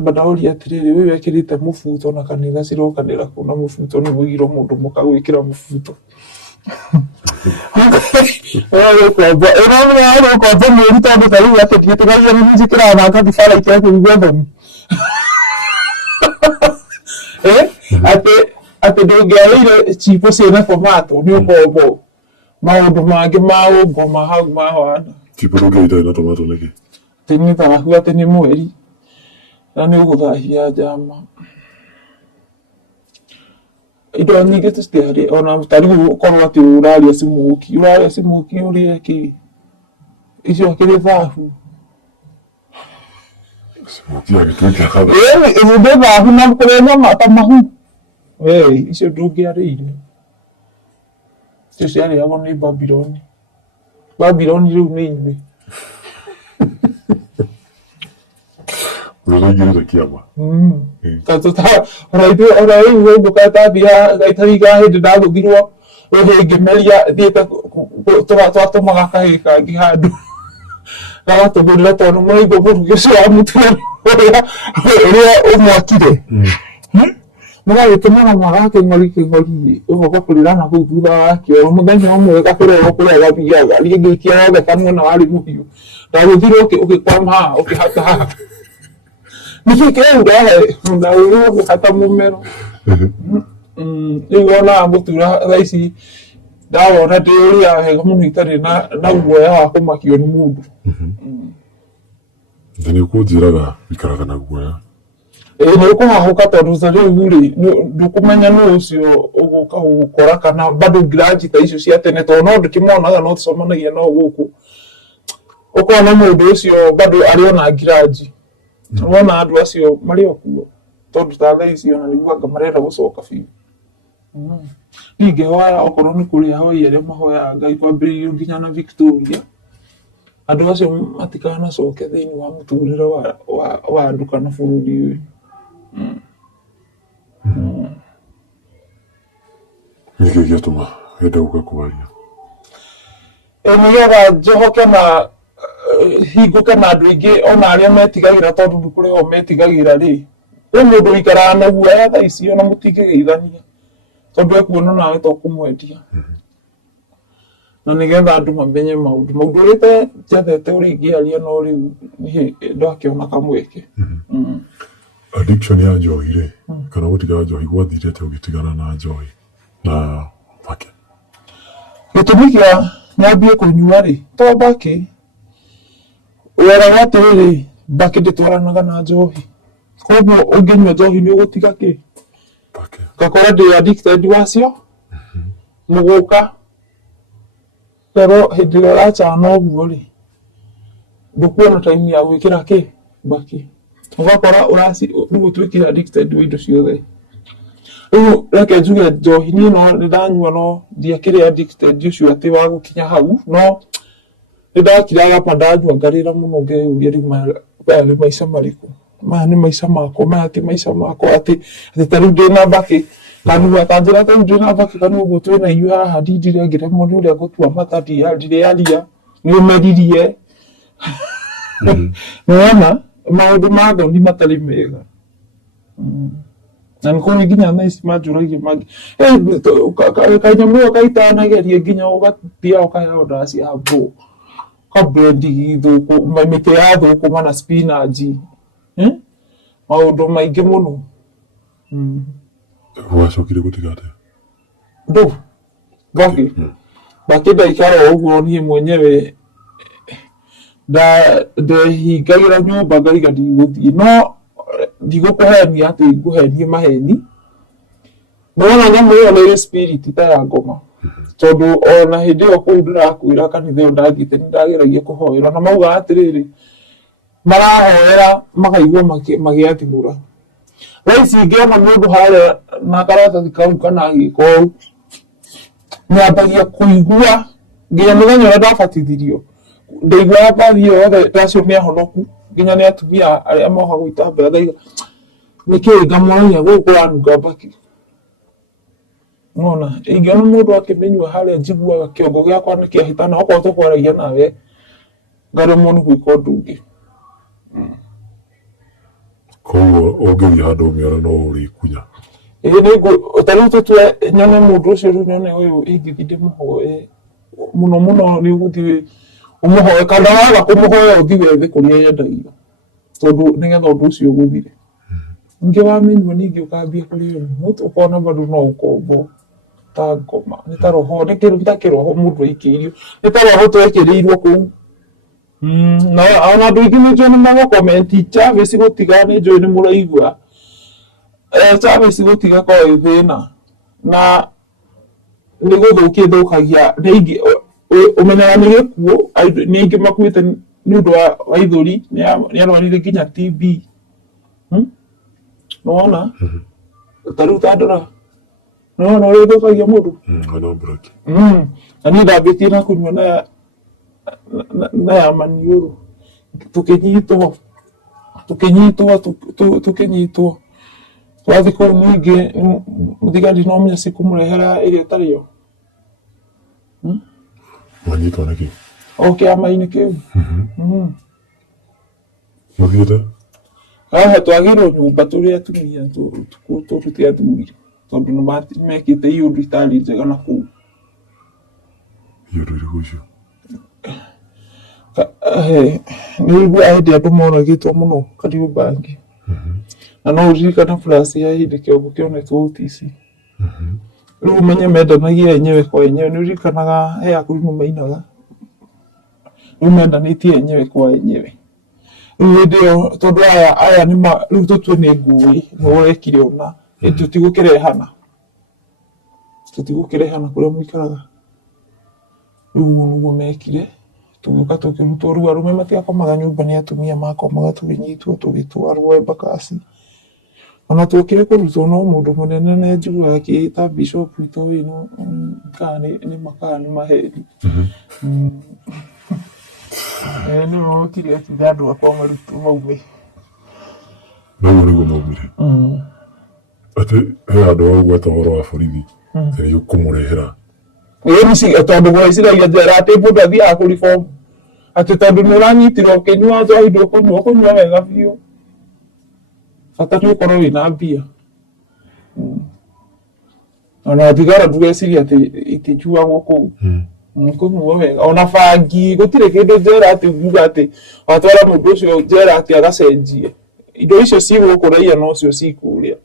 ndaũria atĩrĩrĩ, ũyũ ekĩrĩte mũbuto na kanitha cirokanĩra kũ na mũbuto nĩ mũgiro mũndũ mũka gwĩkĩra mũbuto. Ũragũkomba mwĩri tondũ ta rĩu atĩ ndiĩtĩkagia nĩ njĩkĩraga na ngathi bara itekũigua thoni. Atĩ ndũngĩarĩire chipo ciĩna tomato nĩ ũkombo. Maũndũ mangĩ ma ũngoma hau mahana. Chipo ndũngĩarĩire na tomato nĩkĩ? Atĩ nĩ thahu, atĩ nĩ mweri na nĩ ũgũthahia njama. Indo nyingĩ tũtiarĩ, ona ta rĩu ũkorwo atĩ ũrarĩa smoky ũrĩe kĩ? Icio akĩrĩ thahu. Smoky agĩtuĩka hatha. Icio ndĩ thahu na kũrĩa nyama ta mahu. Icio ndũngĩarĩire. Icio ciarĩagwo nĩ Babironi. Babironi rĩu nĩ inyuĩ. Ũraingĩrĩte kĩama? Ona rĩu gũkũ tathiaga gaitariga hĩndĩ ndagũthirwo ngĩmeria thiĩte twatũmaga kahĩĩ kangĩ handũ gagatũgũrĩra tondũ mũraigua mũrugi ũcio wa mũtumia ũrĩa ũmwakire, mũgagĩtũmana magakĩng'ori ũgoka kũrĩra na kũu thutha wa kĩoro, mũthenya ũmwe gakũrega kũrĩa gathiaga rĩngĩikia yothe kanua wari mũhiũ, ndagũthirwo ũgĩkwama haha ũkĩhata haha. Nĩkĩ kĩrahe ndaũrwo ũkĩhata mũmero. Rĩu wonaga mũtura thaa ici ndawona ndĩ ũrĩa wega mũno itarĩ na guoya wa kũmakio nĩ mũndũ. Nĩ ũkũnjĩraga wĩikaraga na guoya? Nĩ ũkũhahũka tondũ ta rĩu-rĩ ndũkũmenya nũ ũcio ũgũka gũgũkora kana bado ngiraji ta icio cia tene, tondũ no ndĩkĩmonaga no tũcemanagia no gũkũ. Ũkona mũndũ ũcio bado arĩ ona ngiraji. Wona andũ acio marĩ o kuo tondũ ta thaa ici ona nĩguanga marenda gũcoka biũ. Ningĩ hoya okorwo nĩ kũrĩa hoi arĩa mahoyaga Ngai kwambĩrĩrio nginya na Victoria. andũ acio matikanacoke thĩinĩ wa mũtũrĩre wa andũ kana bũrũri ũyũ. Nĩkĩĩ gĩatũma wenda gũka kũaria? Nĩgetha njohoke na hingũke na andũ aingĩ ona arĩa metigagĩra, tondũ nĩ kũrĩ o metigagĩra rĩ, rĩu mũndũ ũikaraga na guoya thaa ici ona mũtingĩgeithania, tondũ ekuona nawe to kũmwendia. Na nĩgetha andũ mamenye maũndũ ũrĩa njethete ũrĩa ingĩaria, no rĩu ndakĩona kamweke. Addiction ya njohi rĩ, kana gũtiga njohi gwathire atĩa ũgĩtigana na njohi na mbaki? Gĩtũmi kĩa nyambie kũnyua rĩ, to mbaki, weraga atĩrĩrĩ, mbaki ndĩtwaranaga na njohi, koguo ũngĩnyua njohi nĩ ũgũtiga kĩ? Ngakora ndĩ addicted wacio, mũgũka pero hĩndĩ ĩrĩa ũrachana ũguo rĩ, ndũkuona time ya gwĩkĩra kĩ? Mbaki. Ũgakora rĩu ũtuĩkire addicted wa indo ciothe. Rĩu reke njuge njohi niĩ no nĩndanyua, no ndiakĩrĩ addicted ũcio atĩ wa gũkinya hau, no nĩndakiraga pa ndanyua ngarĩra mũno ngeyũria rĩu maya nĩ maica marĩkũ? Maya nĩ maica makwa, maya ti maica makwa, atĩ ta rĩu ndĩna mbaki kanua kanjĩra ta rĩu ndĩna mbaki kanua ũguo twĩna inyuĩ haha ndindire ngĩremwo nĩ ũrĩa gũtua mata ndiarĩaria nĩũmeririe. Nĩwona maũndũ ma thoni matarĩ mega. Na nĩkũrĩ nginya thaa ici manjũragia mangĩ, kanyamũ ĩyo gaitanagerie nginya ũgathiaga ũkaheo ndawa cia mbũ, ũkabendi mĩtĩ ya thũkũma na spinach, maũndũ maingĩ mũno. Wacokire gũtiga atĩa? Mbaki ndaikara ũguo, niĩ mwenyewe ndehingagĩra nyũmba ngaiga ndigũthiĩ, no ndigũkũhenia atĩ ngũhenie maheni. Nĩwona nyamũ ĩyo nĩ spirit ta ya ngoma, tondũ ona hĩndĩ ĩyo kũu ndĩrakwĩra kanitha ĩyo ndathiĩte nĩndageragia kũhoera, na mauga atĩrĩrĩ, marahoera makaigua magĩathimũra. Thaa ici ingĩona mũndũ harĩa na karatathi kau kana gĩko ũũ, nyambagia kũigua nginya mũthenya ũrĩa ndabatithirio, ndaiguaga mbathi ĩyo yothe ndacio mĩahonoku, nginya nĩ atumia arĩa moka gũita mbea thaiga, nĩkĩĩ ngamũrania gũkũ kũranunga mbaki. Nona ingĩona mũndũ akĩmĩnyua harĩa njiguaga kĩongo gĩakwa nĩ kĩahĩtana, okorwo tũkwaragia nawe ngaremwo nĩ gwĩka ũndũ ũngĩ. Koguo ũngĩthiĩ handũ ũmĩona no ũrĩkunya? Ta rĩu tũtue nyone mũndũ ũcio, rĩu nyone ũyũ ingĩthiĩ ndĩmũhoe mũno mũno, nĩ ũgũthiĩ ũmũhoe, kana waga kũmũhoya ũthiĩ wethe kũrĩa yendagio, tondũ nĩgetha ũndũ ũcio ũgũthire. Ningĩ wamĩnyua ningĩ ũkambia kũrĩa ũkona bado no ũkombo ta ngoma, nĩ ta roho, nĩ ta kĩroho mũndũ aikĩirio, nĩ ta roho twekĩrĩirwo kũu. Na ona andũ aingĩ nĩ njũĩ nĩ magũkomenti Chavis gũtiga, nĩ njũĩ nĩ mũraigua Chavis gũtiga kwa thĩna, na nĩ gũthũkia thũkagia ũmenyaga nĩ gĩkuũ, nĩ aingĩ makuĩte nĩ ũndũ wa ithũri, nĩ arwarire nginya TB. Nĩwona ta rĩu ta ndora, nĩwona ũrĩa thũkagia mũndũ. Na niĩ ndambĩtie na kũnyua na ya maniũrũ, tũkĩnyitwo twathiĩ kũu. Ningĩ thigari no menya cikũmũrehera ĩrĩa ĩtarĩ yo. Wanyitwo nĩkĩ? O kĩama-inĩ kĩu. Mũthiĩte? Twagĩrwo nyũmba tũrĩ atumia tũrĩ athuri, tondũ nĩ mekĩte iũndũ itarĩ njega na kũu. Iũndũ irĩkũ icio? Nĩ ũiguaga hĩndĩ andũ moragĩtwo mũno Kariobangi, na no ũririkane plus ya hĩndĩ kĩongo kĩonetwo OTC. Rĩu ũmenye mendanagia enyewe kwa enyewe, nĩ ũririkanaga he akũrinũ mainaga, rĩu mendanĩtie enyewe kwa enyewe. Rĩu hĩndĩ ĩyo tondũ aya rĩu tũtue nĩ ngũĩ nĩ ũrekire ũna, tũtigũkĩrehana kũrĩa mũikaraga. Rĩu nĩguo mekire, tũgĩũka tũkĩrutwo, rĩu arũme matiakomaga nyũmba, nĩ atumia makomaga, tũkĩnyitwo tũgĩtwarwo Embakasi. Ona tũkĩrĩ kũrutwo no mũndũ mũnene nĩ njiguaga akĩĩta bishop witũ ũyũ nĩ maheni. Nĩ mokire akiuga andũ akwa marutu maume. No nĩguo maumire. Atĩ he andũ augĩte ũhoro wa borithi nĩ ũkũmũrehera. Tondũ gwĩciragia njera atĩ mũndũ athiaga kũribomu. Atĩ tondũ nĩ ũranyitirwo ũkĩnyua njohi ndũkũnyua wega biũ. Bata nĩ ũkorwo wĩna mbia. Ona thigara ndugeciria atĩ itinjuagwo kũu. Kũnyua wega. Ona bangi gũtirĩ kĩndũ njera atĩ uga atĩ watwara mũndũ ũcio njera atĩ agacenjie. Indo icio ci gũkũ raiya no cio ci kũrĩa.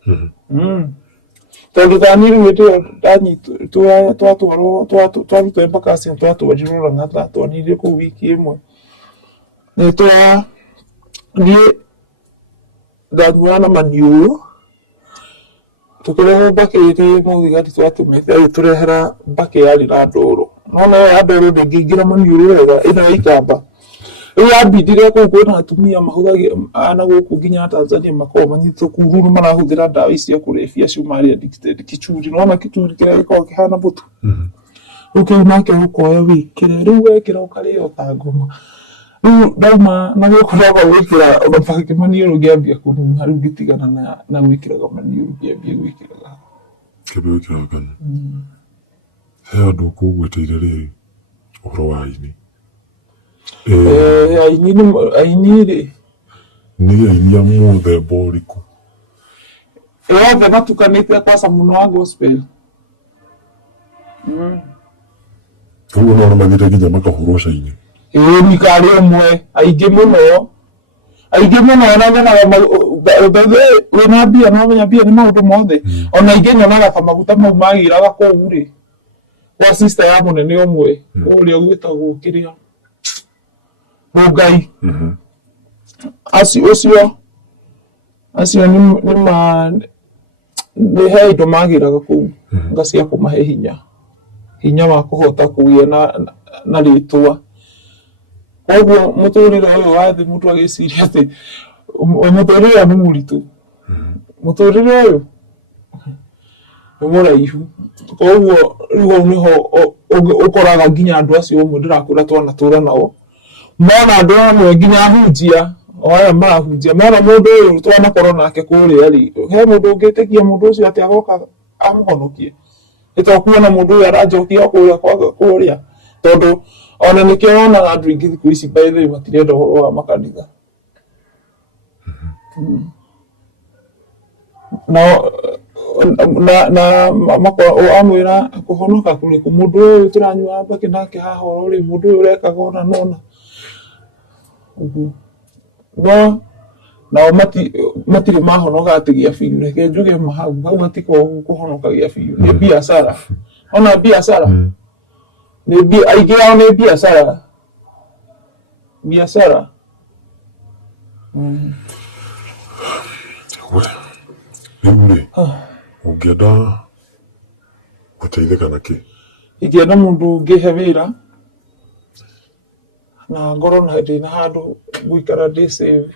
Tondũ thani rĩu hĩndĩ twatwarutwo embakasi twatwarirwo Lang'ata twanire kũu wiki ĩmwe. Niĩ ndathura na maniũrũ tũkĩrehwo mbakĩ ĩrĩ mũthigari twatũmĩte agĩtũrehera mbakĩ yarĩ na ndũrũ. No nayo ya ndũrũ ndĩngĩingĩra maniũrũ wega ĩno ya ikamba. Rĩu yambindire kũu kwĩna atumia mahũthagĩra na gũkũ nginya Tanzania makoragwo manyitĩtwo kuru marahũthĩra ndawa ici cia kũrebia ciumaria addicted kichuri. No na kichuri kĩrĩa gĩkoragwo kĩhana mũtu. Rĩu kĩu nake gũkoya wĩkĩre. Rĩu wekĩra ũkarĩo ta ngoma. Rĩu ndauma na gũkũ ndaga gwĩkĩra mbakĩ maniũrũ ngĩambia kũnuma. Rĩu ngĩtigana na gwĩkĩraga maniũrũ ngĩambia gwĩkĩraga. Kĩambia gwĩkĩraga kana. He andũ ũkũgweteire rĩ ũhoro wa aini. Aini rĩ. Nĩ aini a mũthemba ũrĩkũ? Othe matukanĩte kwaca mũno wa gospel. Koguo no mathiĩte nginya makahũrwo caini. Nikarĩ ũmwe aingĩ mũno. Aingĩ mũno na nyonaga wĩna mbia no menya mbia nĩ maũndũ mothe. Ona aingĩ nyonaga ta maguta mau magĩraga kũu rĩ. Kwa sister ya mũnene ũmwe ũrĩa ũgwĩtagwo kĩrĩa Ngai. Acio nĩ he indo magĩraga kũu ngacia kũmahe hinya wa kũhota kũgĩa na rĩtwa. Koguo mũtũrĩre ũyũ wa thĩ mũndũ agĩciria atĩ mũtũrĩre nĩ mũritũ. Mũtũrĩre ũyũ nĩ mũraihu. Koguo rĩu hau nĩho ũkoraga nginya andũ acio ũmwe ndĩrakũra twanatũra nao. Mona andũ amwe nginya hunjia o aya marahunjia mona mũndũ ũyũ twanakorwo nake kũrĩa rĩ. He mũndũ ũngĩtĩkia mũndũ ũcio atĩ agoka amũhonokie. Ĩtokuona mũndũ ũyũ aranjokia kũrĩa. Tondũ ona nĩkĩo wonaga andũ aingĩ thikũ ici by the way matirenda ũhoro wa makanitha. Na amwĩra kũhonoka kũrĩkũ mũndũ ũyũ tũranyua mbakĩ nake haha rĩ mũndũ ũyũ ũrekaga ona nona. No nao matirĩ mahonoka atĩ gĩa biũ. Reke njuge hau matikoragwo kũhonoka gĩa biũ. Nĩ biacara. Ona biacara. Aingĩ ao nĩ biacara. Biacara. Rĩu rĩ ũngĩenda gũteithĩka na kĩ? Ingĩenda mũndũ ũngĩhe wĩra na ngorwo ndĩna handũ gũikara ndĩ save.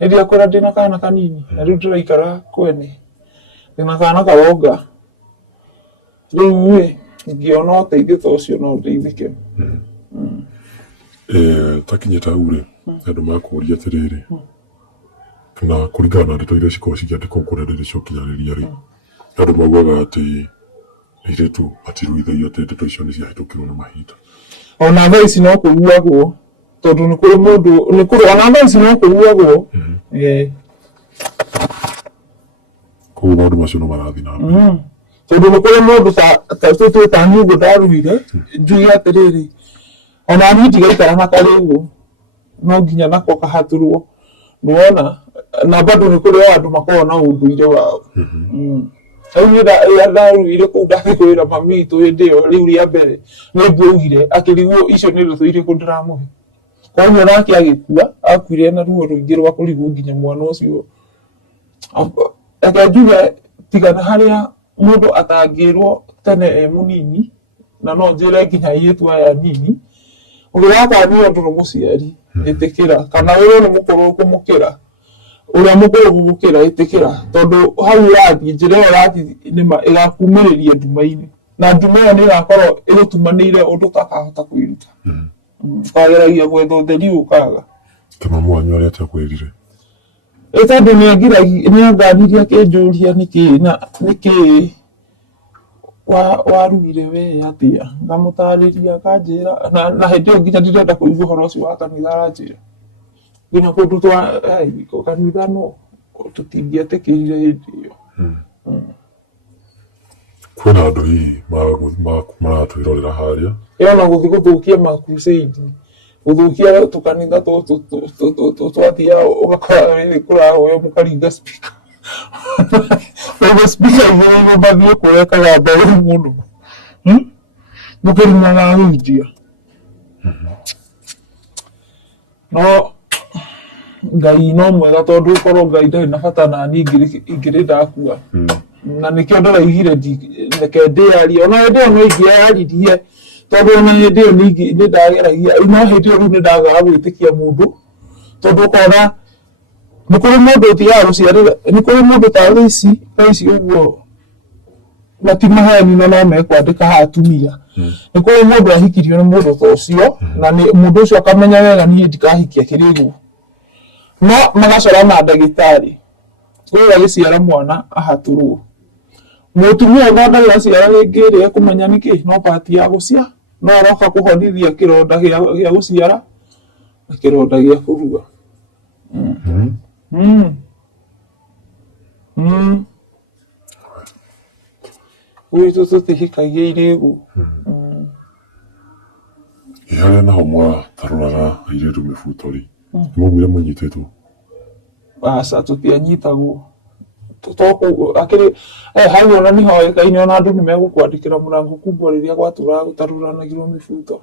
Rĩrĩa kwĩra ndĩna kana kanini na rĩu ndĩraikara kwene ndĩna kana karonga. Rĩu ingĩona ũteithio ta ũcio no ndeithĩke. Takinyĩte hau rĩ andũ makũria atĩrĩrĩ na kũringana na ndeto iria cikoragwo cikĩandĩkwo kũrĩa cia ũkinyanĩria rĩ andũ maugaga atĩ airĩtu matiruithagio atĩ ndeto icio nĩ ciahĩtũkirwo nĩ mahinda. Ona thaa ici no kũruagwo tondũ nĩ kũrĩ mũndũ ona thaa ici no kũruagwo. Koguo maũndũ macio no marathiĩ na mbere. Tondũ nĩ kũrĩ mũndũ ta niĩ ũguo ndaruire njuge atĩrĩrĩ ona niĩ ndigaikara na karĩ ũguo no nginya nako kahatũrwo. Nĩwona na bado nĩ kũrĩ andũ makoragwo na ũndũire wao. Rĩu ndaruire kũu ndakwĩra mami witũ hĩndĩ ĩyo rĩu rĩa mbere nĩngwaugire akĩrigwo icio nĩ ndeto irĩkũ ndĩramũhe. Koguo nake agĩkua akuire na ruo rũingĩ rwa kũrigwo nginya mwana ũcio. Reke njuge tiga na harĩa mũndũ atangĩrwo tene mũnini na no njĩre nginya airĩtu aya nini ũgĩratanio ũndũ nĩ mũciari ĩtĩkĩra kana wewe nĩ mũkũrũ kũmũkĩra ũrĩa mũkũrũ gũgũkĩra ĩtĩkĩra tondũ hau ũrathiĩ njĩra ĩyo ũrathiĩ nĩma ĩgakumĩrĩria nduma-inĩ na nduma ĩyo nĩ ĩgakorwo ĩgũtumanĩire ũndũ ũtakahota kwĩruta. Kageragia gwetha ũtheri ũkaga. Kana mwanyu arĩa atakwĩrire. Tondũ nĩanganirie akĩnjũria nĩkĩ warugire we atĩa, ngamũtarĩria akanjĩra na hĩndĩ ĩyo nginya ndirenda kũigua ũhoro ũcio wa kanitha aranjĩra nginya kũndũ kanitha no tũtingĩetĩkĩrire hĩndĩ ĩyo. Kwĩna andũ hihi maratwĩrorera harĩa ona gũthiĩ gũthũkia ma-crusade, gũthũkia tũkanitha twathiaga ũgakora rĩrĩ kũrahoyo mũkaringa speaker. Ũguo speaker igũrũ mathiĩ kũrĩa kagamba ũru mũno. Mũkĩrinyaga hunjia. No Ngai no mwega tondũ ũkorwo Ngai ndarĩ na bata naniĩ ingĩrĩ ndakua. Na nĩkĩo ndaraigire reke ndĩarie. Ona hĩndĩ ĩyo no ingĩyaririe tondũ ona hĩndĩ ĩyo nĩ ndageragia, no hĩndĩ ĩyo rĩu nĩ ndagaga gwĩtĩkia mũndũ tondũ ũkona nĩ kũrĩ mũndũ ũthiaga gũciarĩra, nĩ kũrĩ mũndũ ta ici ũguo matimaheni na no mekwandĩka ha atumia. Nĩ kũrĩ mũndũ ahikirio nĩ mũndũ ta ũcio na mũndũ ũcio akamenya wega niĩ ndikahikia kĩrĩgũ, no magacora na ndagĩtarĩ ũyũ agĩciara mwana ahatũrwo. Mũtumia ũyũ ndagĩciara rĩngĩ rĩ ekũmenya nĩkĩ, no pati ya gũcia, no aroka kũhonithia kĩronda gĩa gũciara na kĩronda gĩa kũrua. Gwitũ tũtihikagia irĩgũ. Harĩa naho mwatarũraga airĩtu mĩbuto-rĩ, nĩmaumire mũnyitĩtwo? Aca tũtianyitagwo. Hau ona nĩ hoĩkaine, ona andũ nĩ megũkwandĩkĩra mũrango kubwa rĩrĩa gwatũraga gũtarũranagĩrwo mĩbuto.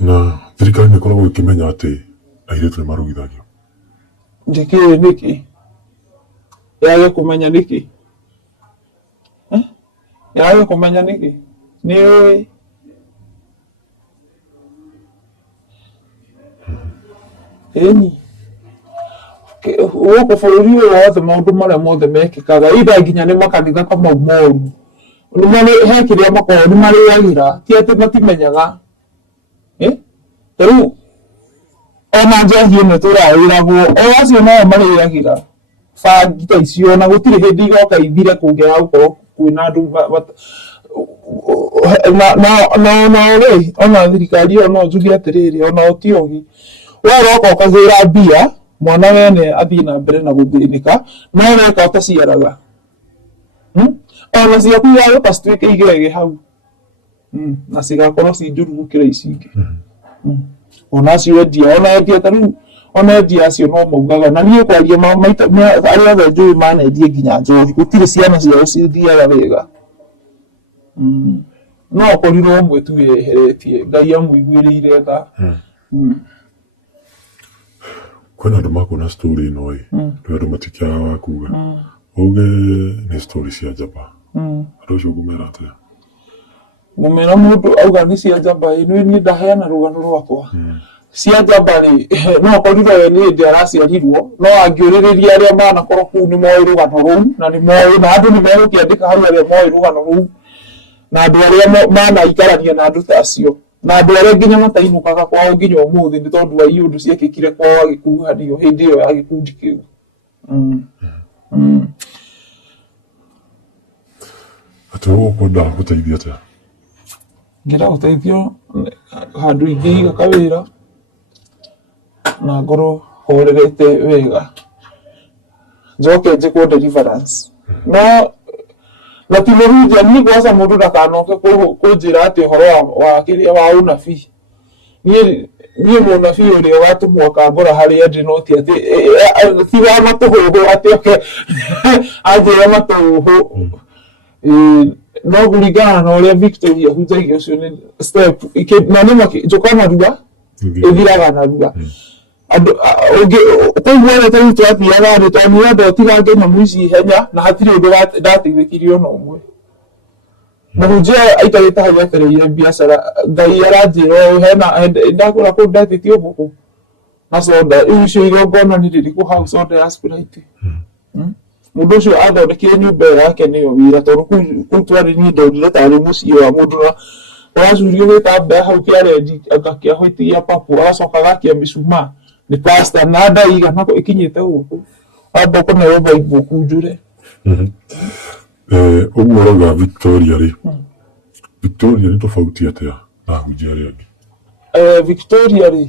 Na thirikari nĩ ĩkoragwo ĩkĩmenya atĩ airĩtu nĩ marugithagio? Ndĩkĩũĩ nĩkĩ yage kũmenya nĩkĩ, yage kũmenya nĩkĩ, nĩũĩ ĩni gũkũ bũrũri ũyũ wothe maũndũ marĩa mothe mekĩkaga either nginya nĩ makanitha ta mau moru, he kĩrĩa makoragwo nĩ marĩagĩra, ti atĩ matimenyaga. Ta rĩu ona njohi ĩno tũrarĩragwo o acio nao marĩagĩra bangi ta icio, na gũtirĩ hĩndĩ igoka ithire kũngĩaga gũkorwo kwĩna andũ rĩ, ona thirikari ĩyo no njuge atĩrĩrĩ, ona ũtiogi we ũroka ũkagĩra mbia mwana wene athiĩ na mbere na gũthĩnĩka, no weka ũtaciaraga ona ciaku igagũka cituĩke igege hau na cigakorwo ci njũru gũkĩra ici ingĩ. Ona acio endia, ona endia ta rĩu, ona endia acio no maugaga, na niĩ kwaria arĩa othe njũĩ manendia nginya njohi, gũtirĩ ciana ciao cithiaga wega. No ũkorirwo ũmwe tu eheretie, Ngai amũiguĩrĩire tha. Kwĩna andũ makuona story ĩno-ĩ, nĩ andũ matikĩagaga kuga uge nĩ story cia njamba. Andũ acio ngũmera atĩa? Ngũmera mũndũ auga nĩ cia njamba, niĩ ndaheana rũgano rwakwa. Cia njamba rĩ, no ũkorirwo we nĩ hĩndĩ araciarirwo, no angĩũrĩrĩria arĩa manakorwo kũu nĩ moĩ rũgano rũu, na nĩ moĩ, na andũ nĩ megũkĩandĩka hau arĩa moĩ rũgano rũu, na andũ arĩa manaikarania na andũ ta acio, na andũ arĩa nginya matainũkaga kwao nginya ũmũthĩ nĩ tondũ wa iũndũ ciekĩkire kwao agĩkuruhanio hĩndĩ ĩyo ya gĩkundi kĩu. Atĩ wowe ũkwendaga gũteithia atĩa? Ngĩenda gũteithio handũ ingĩiga kawĩra na ngorwo horerete wega, njoke njĩkwo deliverance. No na ti mũhunjia, niĩ ngwaca mũndũ ndakanoke kũnjĩra atĩ ũhoro wa kĩrĩa wa ũnabii. Niĩ mũnabii ũrĩa ũgatũmwo kangora harĩa ndĩ, no ti atĩ ti wa matũhũhũ atĩ oke anjĩra matũhũhũ. No kũringana na ũrĩa Victoria hunjagia ũcio nĩ step, na nĩ njoka narua ĩthiraga narua. Koguo rĩ tarĩu twathiaga rĩ, twamĩenda ũtigange nyamũ ici ihenya, na hatirĩ ũndũ ndateithĩkirie ona ũmwe. Mũhunjia aikarĩte hau etereire biacara, Ngai aranjĩra hena ndakũra kũu ndatĩtio ngũkũ na soda, rĩu icio igongona nĩ rĩrĩkũ hau, soda ya Sprite. Mũndũ ũcio athondekire nyũmba yake nĩyo wĩra, tondũ kũu twarĩ niĩ ndonire tarĩ mũciĩ wa mũndũ ũracurio gĩtambaya hau kĩa rendi agakĩahũtia papu agacoka agakia mĩcumaa nĩ plasta na nda igana ĩkinyĩte gũkũ wamba kũneo vaibu ũkunjũre. Ũguo ũrauga Victoria rĩ, Victoria nĩ tofauti atĩa na ahunjia arĩa angĩ? Victoria rĩ,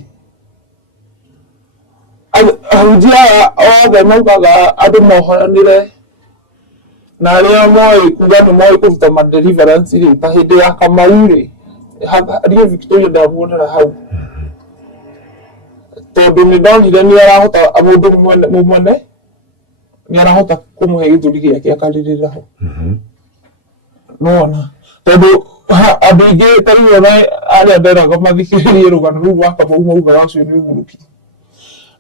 ahunjia othe maugaga andũ mohoranĩre na arĩa moĩ kuga nĩ moĩ kũruta ma-deliverance rĩ, ta hĩndĩ ya Kamau rĩ, niĩ Victoria ndamuonera hau tondũ nĩ ndonire nĩ arahota mũndũ mũmene nĩ arahota kũmũhe gĩthũri gĩake akarĩrĩra ho. Nona tondũ andũ aingĩ ta rĩu ona arĩa nderaga mathikĩrĩrie rũgano rũu rwa Kamau maugaga ũcio nĩ ũgũrũki,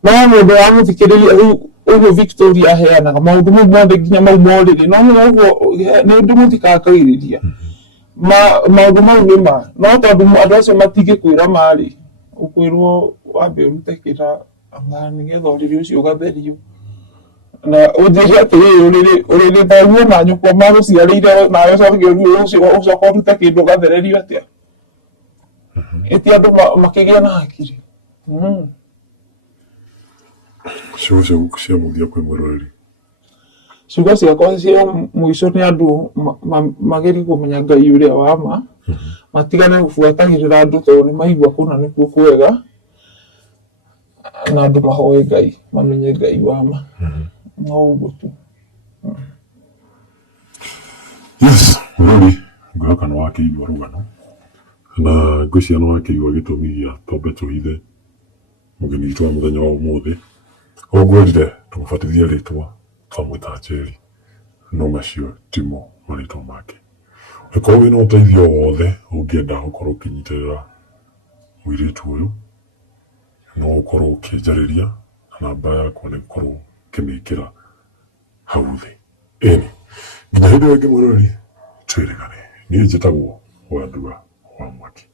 no mũndũ wamũthikĩrĩria rĩu ũguo Victoria aheanaga maũndũ mau mothe nginya mau morĩrĩ, no ũguo nĩ ndĩmũthikangagĩrĩria maũndũ mau nĩ ma, no tondũ andũ acio matingĩkwĩra marĩ, ũkwĩrwo wambe ũrute kĩra nĩgetha ũrĩrĩ ũcio ũgatherio na ũnjĩre atĩrĩrĩ ũrĩrĩ thaguo na nyũkwa magũciarĩire nawe ũcoke ũcoka ũrute kĩndũ ũgathererio atĩa? Ĩti andũ makĩgĩa na hakiri. Ciugo ciaku cia mũthia kwĩ mwĩroreri? Ciugo ciakwa cia mũico nĩ andũ magerie kũmenya Ngai ũrĩa wa ma, matigane gũbuatagĩrĩra andũ tondũ nĩ maigua kũna nĩkuo kwega, na andũ mahoe Ngai, mamenye Ngai wa ma. No ũguo tu. Yes, mwĩroreri, ngwĩhoka kana wakĩigua rũgano na ngwĩciria nĩ wakĩigua gĩtũmi gĩa twambe tũhithe mũgeni witũ wa mũthenya wa ũmũthĩ. Ũguo tũmũbatithie rĩtwa twamwĩta Njeri, no macio timo marĩtwa make. Angĩkorwo wĩna ũteithio wothe ũngĩenda gũkorwo ũkĩnyitĩrĩra mũirĩtu ũyũ, no ũkorwo ũkĩnjarĩria na namba yakwa nĩ gũkorwo ũkĩmĩkĩra hau thĩ. Ĩni, nginya hĩndĩ ĩyo ĩngĩ mwĩroreri, twĩrĩgane. Niĩ njĩtagwo Wandua wa Mwaki.